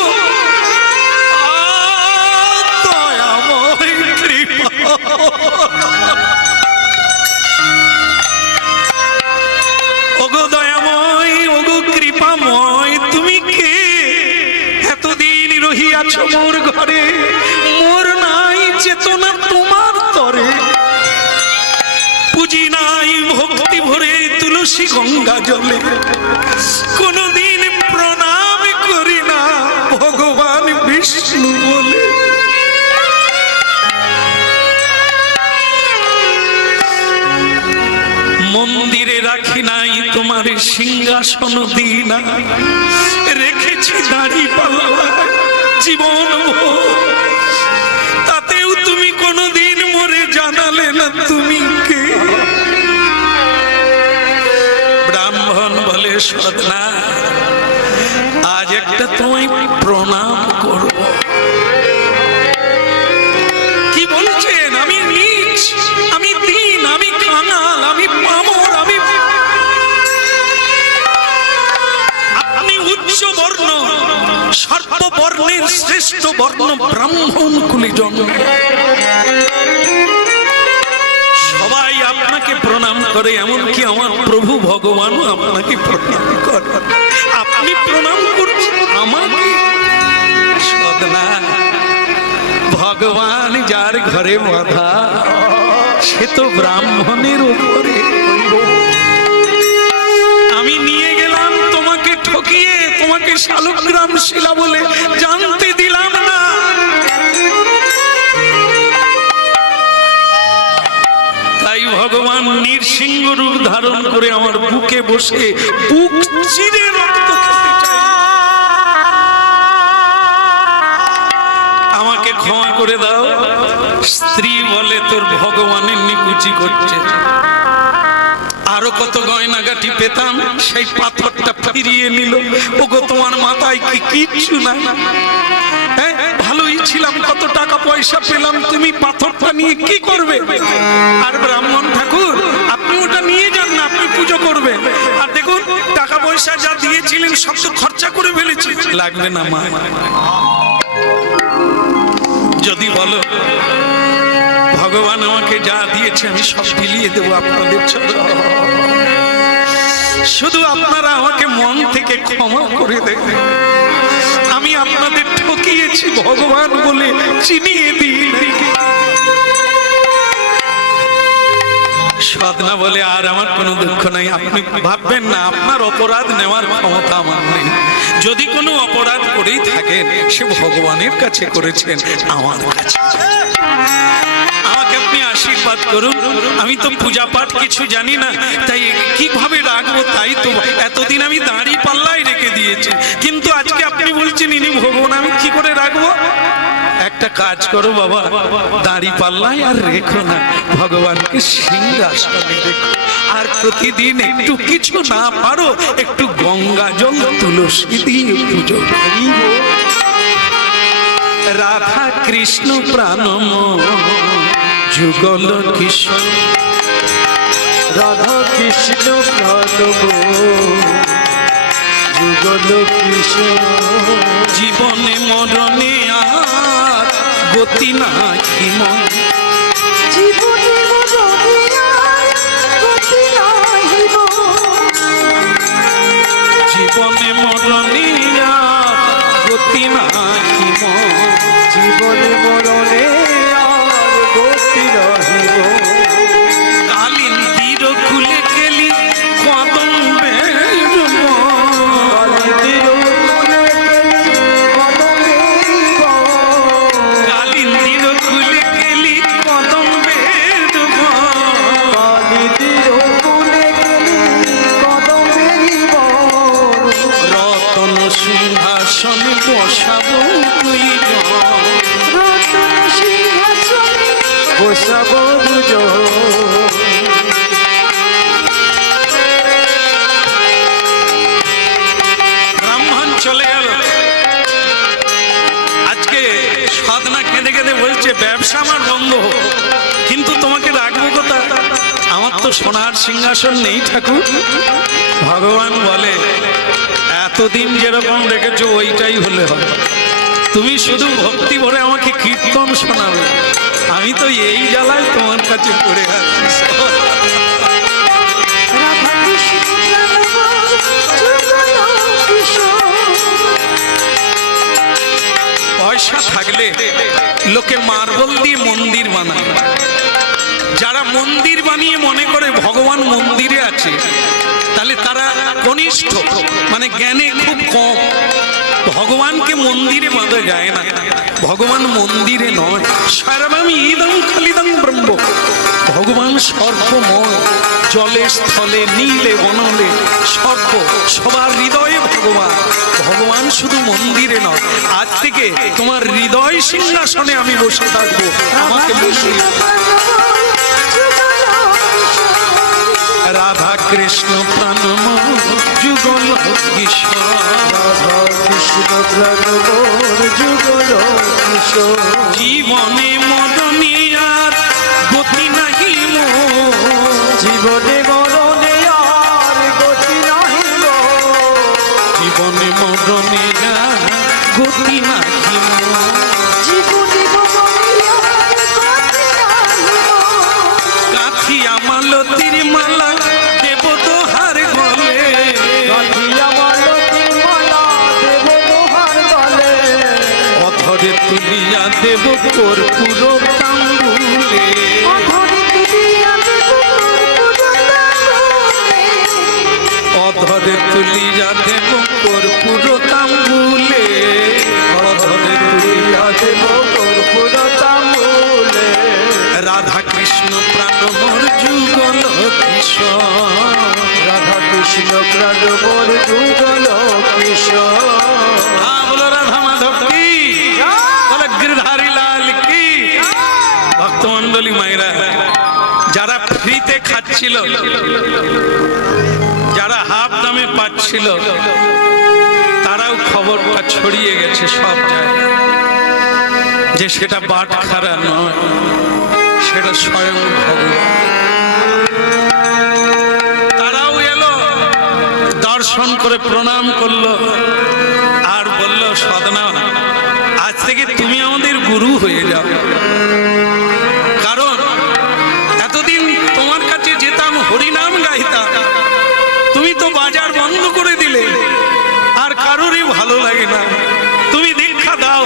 দয়াময় কৃপা, ওগো দয়াময়, ওগো কৃপাময়, তুমি কে? এতদিন রহিয়াছ মোর ঘরে, মোর নাই চেতনা তোমার তরে। পুজি নাই ভক্তি ভরে তুলসী গঙ্গা জলে, কোনদিন প্রণাম করি না ভগবান বিষ্ণু বলে। মন্দিরে রাখি নাই তোমার সিংহাসন দিই না, রেখেছি দাড়ি পাল্লা জীবন ভোর। তাতেও তুমি কোনদিন মোরে জানালে না তুমি কে। ব্রাহ্মণ বলে, সদনা, আজ একটা তোমায় প্রণাম করব। কি বলছেন? আমি নীচ, আমি দীন, আমি কাঙাল, আমি পামর, আপনি উচ্চ বর্ণ, সর্ববর্ণের শ্রেষ্ঠ বর্ণ ব্রাহ্মণ কুলে জন্ম। সবাই আপনাকে প্রণাম করে, এমনকি আমার প্রভু ভগবানও আপনাকে প্রণাম করে। আপনি প্রণাম করছেন আমাকে? সদনা, ভগবান যার ঘরে বাঁধা, সে তো ব্রাহ্মণের উপরে। আমি নিয়ে গেলাম তোমাকে ঠকিয়ে, তোমাকে শালগ্রাম শিলা বলে জানতে দিলাম না। তাই ভগবান নৃসিংহ রূপ ধারণ করে আমার বুকে বসে বুক চিরে রক্ত খেতে চাই। আমাকে ক্ষমা করে দাও। স্ত্রী বলে, তোর ভগবানের নিকুচি করছে। আরো কত গয়নাগাটি পেতাম, সেই পাথরটা ফিরিয়ে নিল। ওগো, তোমার মাথায় কি কিচ্ছু না? হ্যাঁ, ভালোই ছিলাম, কত টাকা পয়সা পেলাম, তুমি পাথরটা নিয়ে কি করবে? আর ব্রাহ্মণ ঠাকুর, আপনি ওটা নিয়ে যান না, আপনি পুজো করবেন। আর দেখুন, টাকা পয়সা যা দিয়েছিলেন সব তো খরচা করে ফেলেছি। লাগবে না মা, যদি বলো ভগবান আমাকে যা দিয়েছে আমি সব বিলিয়ে দেবো আপনাদের চরণে। শুধু আপনারা আমাকে মন থেকে ক্ষমা করে দেবেন। আমি আমি আপনাদের ঠকিয়েছি ভগবান বলে চিনিয়ে দিই নাই। সাধনা বলে আর আমার কোনো দুঃখ নাই। আপনি ভাববেন না আপনার অপরাধ নেওয়ার ক্ষমতা আমার নেই। যদি কোনো অপরাধ করেই থাকেন সে ভগবানের কাছে করেছেন, আমার কাছে। আমাকে আপনি আশীর্বাদ করুন। আমি তো পূজা পাঠ কিছু জানি না, তাই কিভাবে রাখবো তাই তো এতদিন আমি দাঁড়ি পাল্লাই রেখে দিয়েছি, কিন্তু আজকে আপনি বলছেন ইনি ভগবান, আমি কি করে রাখবো? একটা কাজ করো বাবা, দাঁড়ি পাল্লাই আর রেখো না, ভগবানকে সিংহাসনে রেখো। আর প্রতিদিন একটু কিছু না পারো একটু গঙ্গা জল তুলসী দিয়ে পুজো করিব। রাধা কৃষ্ণ প্রাণম যুগল কিশোর, রাধা কৃষ্ণ প্রাণব যুগল কিশোর। জীবনে মরণে আর গতি নাহি মন, জীবনে মরণে আর গতি নাহি মোর। জীবনে মরণে আর গতি নাহি মন। জীবনে মরণে আর গতি রহিব। কালিন্দির খুলে গেলি কদম্বের মন, কালিন্দির মনে গেলি কদম্বের বন। কালিন্দির খুলে গেলি কদম্বের মন। কালিন্দির কুলে গেলি কদম্বের বন। রতন সিংহাসনে বসাবো দুইজন, রতন সিংহাসনে বসাব দুজন। ব্রাহ্মণ চলে গেল। আজকে সাধনা কেঁদে কেঁদে বলছে ব্যবসা আমার বন্ধ হোক, কিন্তু তোমাকে রাখবো কোথা? আমার তো সোনার সিংহাসন নেই ঠাকুর। ভগবান বলে এতদিন যেরকম রেখেছো ওইটাই হলে হয়, তুমি শুধু ভক্তি ভরে আমাকে কীর্তন শোনাবে, আমি তো এই জ্বালায় তোমার কাছে পড়ে আছি। রাধা কৃষ্ণ প্রাণব যুগল কিশোর। পয়সা থাকলে লোকে মার্বেল দিয়ে মন্দির বানায়। যারা মন্দির বানিয়ে মনে করে ভগবান মন্দিরে আছে, তাহলে তারা কনিষ্ঠ, মানে জ্ঞানে খুব কম। ভগবানকে মন্দিরে বাঁধা যায় না, ভগবান মন্দিরে নয়। সর্বমি ইদং খালিদং ব্রহ্ম, ভগবান সর্বময়, জলে স্থলে নীলে বনলে সর্ব, সবার হৃদয়ে ভগবান। ভগবান শুধু মন্দিরে নয়। আজ থেকে তোমার হৃদয় সিংহাসনে আমি বসে থাকবো, আমাকে কৃষ্ণ প্রাণব যুগল কিশোর। রাধা কৃষ্ণ প্রাণম যুগল কিশোর। রাধা কৃষ্ণ প্রাণব যুগল কিশোর। জীবনে মরণে আর গতি নাহি মোর, জীবনে মরণে আর গতি নাহিব। জীবনে মরণে আর গতি নাহি মোর। জীবনে মরণে আর গতি নাহি মোর। কাঠিয়া মালতীর মালা দেব দোহার গলে, গাঁথিয়া মালতীর মালা দেব দোহার গলে। অধরে তুলিয়া দেব কর্পূর তাম্বুলে, অধরে তুলিয়া দেব কর্পূর তাম্বুলে। অধরে তুলিয়া দেব কর্পূর তাম্বুলে, অধরে তুলিয়া দেব। কর্পূর তাম্বুলে। রাধা কৃষ্ণ প্রাণ মোর যুগল কিশোর। রাধা কৃষ্ণ প্রাণবর যুগল কিশোর। হ্যাঁ বলো রাধা মাধব কি, বলো গিরধারী লাল কি। ভক্তমন্ডলী মায়েরা, যারা ফ্রিতে খাচ্ছিল, যারা হাফ দামে পাচ্ছিল, তারাও খবরটা ছড়িয়ে গেছে সব জায়গায় যে সেটা বাটখারা নয়, সেটা স্বয়ং ভগবান। তারাও এলো, দর্শন করে প্রণাম করলো আর বলল সাধনা আজ থেকে তুমি আমাদের গুরু হয়ে যাও। কারণ এতদিন তোমার কাছে যেতাম, হরিনাম গাইতাম, তুমি তো বাজার বন্ধ করে দিলে, আর কারোরই ভালো লাগে না। তুমি চাও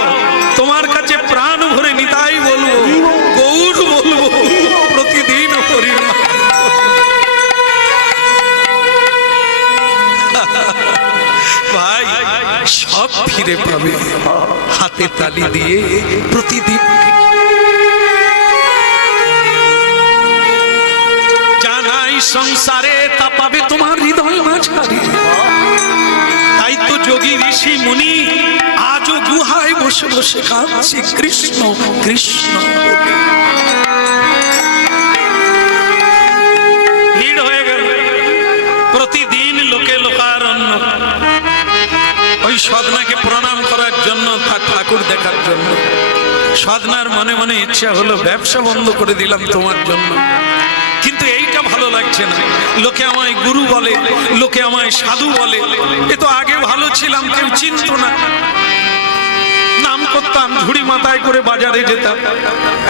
তোমার কাছে প্রাণ ভরে নিতাই বলবো, গৌর বলবো, প্রতিদিন হরিনাম। ভাই সব ফিরে পাবে হাতে তালি দিয়ে প্রতিদিন। জানাই সংসারে তা পাবে তোমার হৃদয় মাঝারে। তাই তো যোগী ঋষি মুনি আজও গুহায় বসে বসে কাঁদছে কৃষ্ণ কৃষ্ণ বলে। ভিড় হয়ে গেল প্রতিদিন লোকে লোকারণ্য ওই সদনাকে প্রণাম করার জন্য, তার ঠাকুর দেখার জন্য। সদনার মনে মনে ইচ্ছা হলো ব্যবসা বন্ধ করে দিলাম তোমার জন্য, কিন্তু এইটা ভালো লাগছে না। লোকে আমায় গুরু বলে, লোকে আমায় সাধু বলে। এ তো আগে ভালো ছিলাম, কেউ চিনত না, নাম করতাম, ঝুড়ি মাথায় করে বাজারে যেতাম।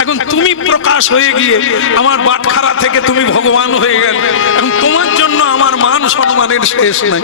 এখন তুমি প্রকাশ হয়ে গিয়ে আমার বাটখারা থেকে তুমি ভগবান হয়ে গেল। এখন তোমার জন্য আমার মান সম্মানের শেষ নাই।